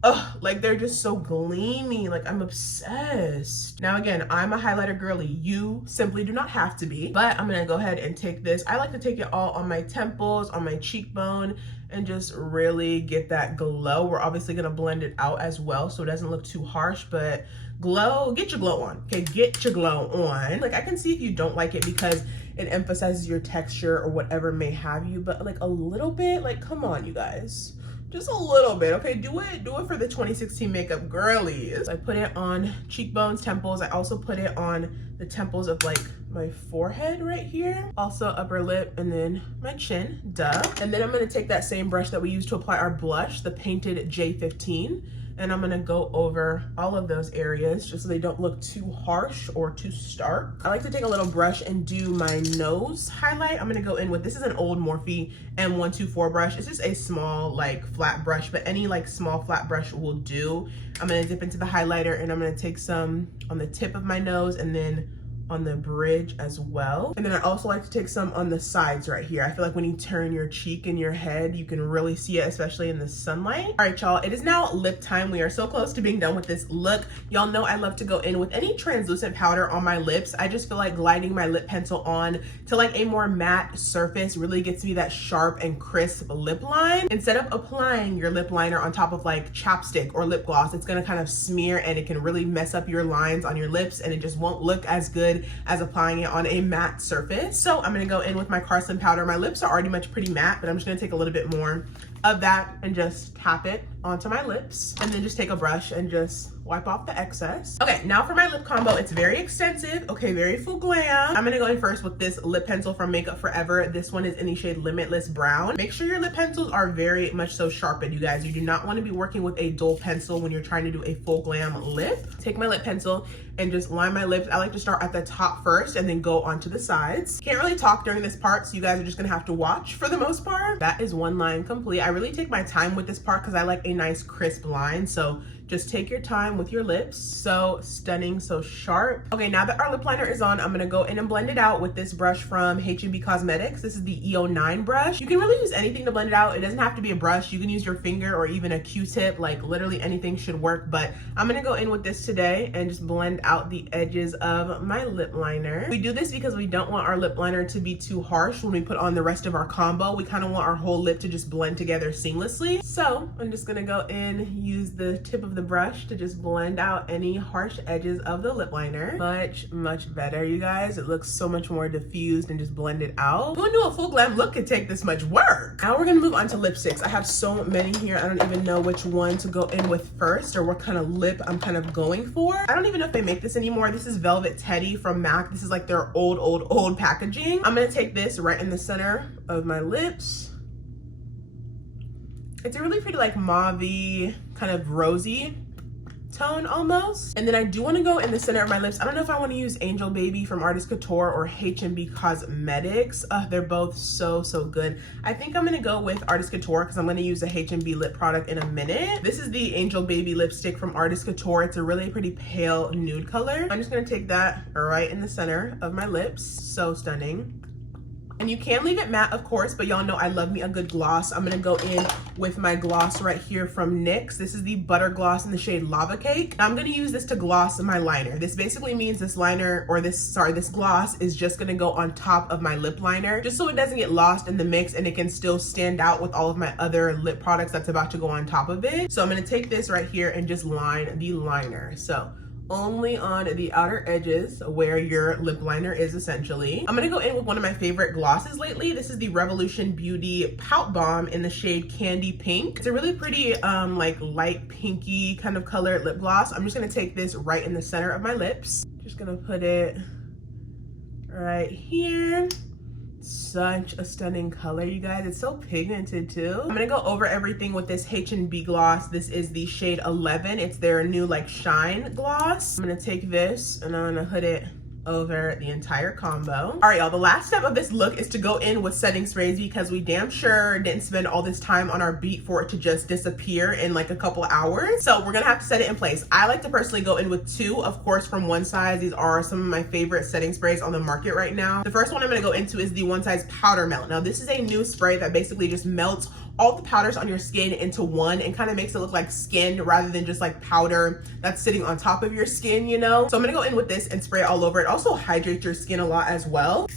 Ugh, like they're just so gleamy. Like I'm obsessed. Now again, I'm a highlighter girly. You simply do not have to be, but I'm gonna go ahead and take this. I like to take it all on my temples, on my cheekbone, and just really get that glow. We're obviously gonna blend it out as well so it doesn't look too harsh, but glow, get your glow on, okay? Get your glow on. Like I can see if you don't like it because it emphasizes your texture or whatever may have you, but like a little bit, like come on you guys. Just a little bit, okay? Do it for the 2016 makeup girlies. I put it on cheekbones, temples. I also put it on the temples of like my forehead right here. Also upper lip and then my chin, duh. And then I'm gonna take that same brush that we used to apply our blush, the painted J15, and I'm gonna go over all of those areas just so they don't look too harsh or too stark. I like to take a little brush and do my nose highlight. I'm gonna go in with, this is an old Morphe M124 brush. It's just a small like flat brush, but any like small flat brush will do. I'm gonna dip into the highlighter and I'm gonna take some on the tip of my nose and then on the bridge as well. And then I also like to take some on the sides right here. I feel like when you turn your cheek and your head, you can really see it, especially in the sunlight. All right, y'all, it is now lip time. We are so close to being done with this look. Y'all know I love to go in with any translucent powder on my lips. I just feel like gliding my lip pencil on to like a more matte surface really gets me that sharp and crisp lip line. Instead of applying your lip liner on top of like chapstick or lip gloss, it's gonna kind of smear and it can really mess up your lines on your lips and it just won't look as good as applying it on a matte surface. So I'm gonna go in with my Carslan powder. My lips are already pretty matte, but I'm just gonna take a little bit more of that and just tap it onto my lips and then just take a brush and just wipe off the excess. Okay, now for my lip combo, it's very extensive, okay, very full glam. I'm gonna go in first with this lip pencil from Makeup Forever. This one is in the shade Limitless Brown. Make sure your lip pencils are very much so sharpened, you guys. You do not wanna be working with a dull pencil when you're trying to do a full glam lip. Take my lip pencil and just line my lips. I like to start at the top first and then go onto the sides. Can't really talk during this part, so you guys are just gonna have to watch for the most part. That is one line complete. I really take my time with this part because I like a nice crisp line, so just take your time with your lips. So stunning, so sharp. Okay, now that our lip liner is on, I'm gonna go in and blend it out with this brush from H&B Cosmetics. This is the E09 brush. You can really use anything to blend it out. It doesn't have to be a brush. You can use your finger or even a Q-tip, like literally anything should work. But I'm gonna go in with this today and just blend out the edges of my lip liner. We do this because we don't want our lip liner to be too harsh when we put on the rest of our combo. We kind of want our whole lip to just blend together seamlessly. So I'm just gonna go in, use the tip of the brush to just blend out any harsh edges of the lip liner. Much better, you guys. It looks so much more diffused and just blended out. Who knew a full glam look could take this much work? Now we're gonna move on to lipsticks. I have so many here. I don't even know which one to go in with first or what kind of lip I'm kind of going for. I don't even know if they make this anymore. This is Velvet Teddy from MAC. This is like their old packaging. I'm gonna take this right in the center of my lips. It's a really pretty like mauve-y, kind of rosy tone almost. And then I do want to go in the center of my lips. I don't know if I want to use Angel Baby from Artist Couture or H&B Cosmetics. They're both so good. I think I'm going to go with Artist Couture because I'm going to use a H&B lip product in a minute. This is the Angel Baby lipstick from Artist Couture. It's a really pretty pale nude color. I'm just going to take that right in the center of my lips. So stunning. And you can leave it matte, of course, but y'all know I love me a good gloss. I'm gonna go in with my gloss right here from NYX. This is the Butter Gloss in the shade Lava Cake. I'm gonna use this to gloss my liner. This basically means this liner, or this gloss is just gonna go on top of my lip liner, just so it doesn't get lost in the mix and it can still stand out with all of my other lip products that's about to go on top of it. So I'm gonna take this right here and just line the liner. So only on the outer edges where your lip liner is essentially. I'm gonna go in with one of my favorite glosses lately. This is the Revolution Beauty Pout Bomb in the shade Candy Pink. It's a really pretty like light pinky kind of colored lip gloss. I'm just gonna take this right in the center of my lips. Just gonna put it right here. Such a stunning color, you guys. It's so pigmented too. I'm gonna go over everything with this H&B gloss. This is the shade 11. It's their new like shine gloss. I'm gonna take this and I'm gonna hood it over the entire combo. All right, y'all, the last step of this look is to go in with setting sprays because we damn sure didn't spend all this time on our beat for it to just disappear in like a couple hours. So we're gonna have to set it in place. I like to personally go in with two, of course, from One Size. These are some of my favorite setting sprays on the market right now. The first one I'm gonna go into is the One Size Powder Melt. Now this is a new spray that basically just melts all the powders on your skin into one and kind of makes it look like skin rather than just like powder that's sitting on top of your skin, you know? So I'm gonna go in with this and spray it all over. It also hydrates your skin a lot as well.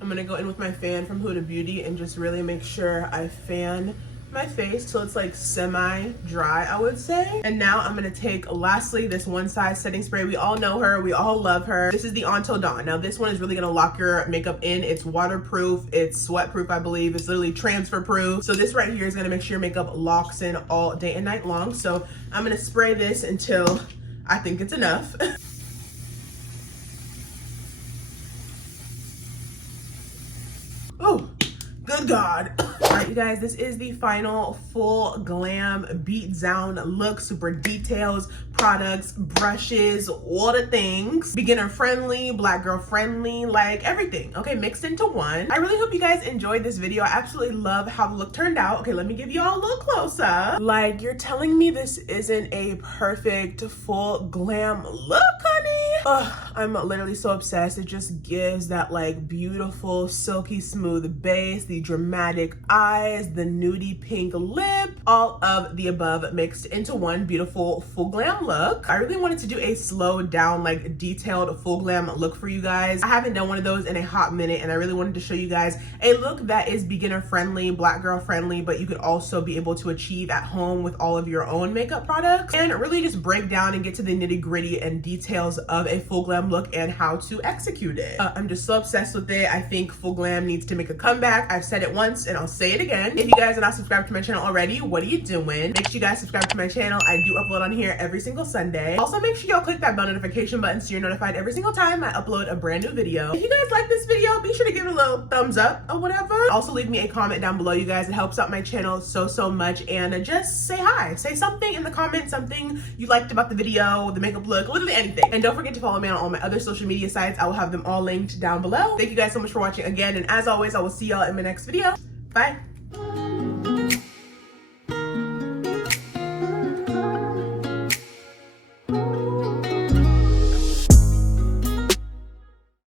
I'm gonna go in with my fan from Huda Beauty and just really make sure I fan my face till it's like semi-dry, I would say. And now I'm gonna take, lastly, this One Size setting spray. We all know her, we all love her. This is the Until Dawn. Now this one is really gonna lock your makeup in. It's waterproof, it's sweat-proof, I believe. It's literally transfer-proof. So this right here is gonna make sure your makeup locks in all day and night long. So I'm gonna spray this until I think it's enough. Oh, good God. All right, you guys, this is the final full glam beat down look. Super details, products, brushes, all the things. Beginner friendly, black girl friendly, like everything, okay, mixed into one. I really hope you guys enjoyed this video. I absolutely love how the look turned out. Okay, let me give you all a little closer. Like, you're telling me this isn't a perfect full glam look, honey? Ugh, I'm literally so obsessed. It just gives that like beautiful, silky smooth base, the dramatic eyes, the nudie pink lip, all of the above mixed into one beautiful full glam look. I really wanted to do a slowed down, like detailed full glam look for you guys. I haven't done one of those in a hot minute, and I really wanted to show you guys a look that is beginner friendly, black girl friendly, but you could also be able to achieve at home with all of your own makeup products, and really just break down and get to the nitty gritty and details of a full glam look and how to execute it. I'm just so obsessed with it. I think full glam needs to make a comeback. I've said it once and I'll say it again. If you guys are not subscribed to my channel already, what are you doing? Make sure you guys subscribe to my channel. I do upload on here every single Sunday. Also, make sure y'all click that bell notification button so you're notified every single time I upload a brand new video. If you guys like this video, be sure to give it a little thumbs up or whatever. Also, leave me a comment down below, you guys. It helps out my channel so much. And just say hi. Say something in the comments, something you liked about the video, the makeup look, literally anything. And don't forget to follow me on all my other social media sites. I will have them all linked down below. Thank you guys so much for watching again. And as always, I will see y'all in my next video. Bye.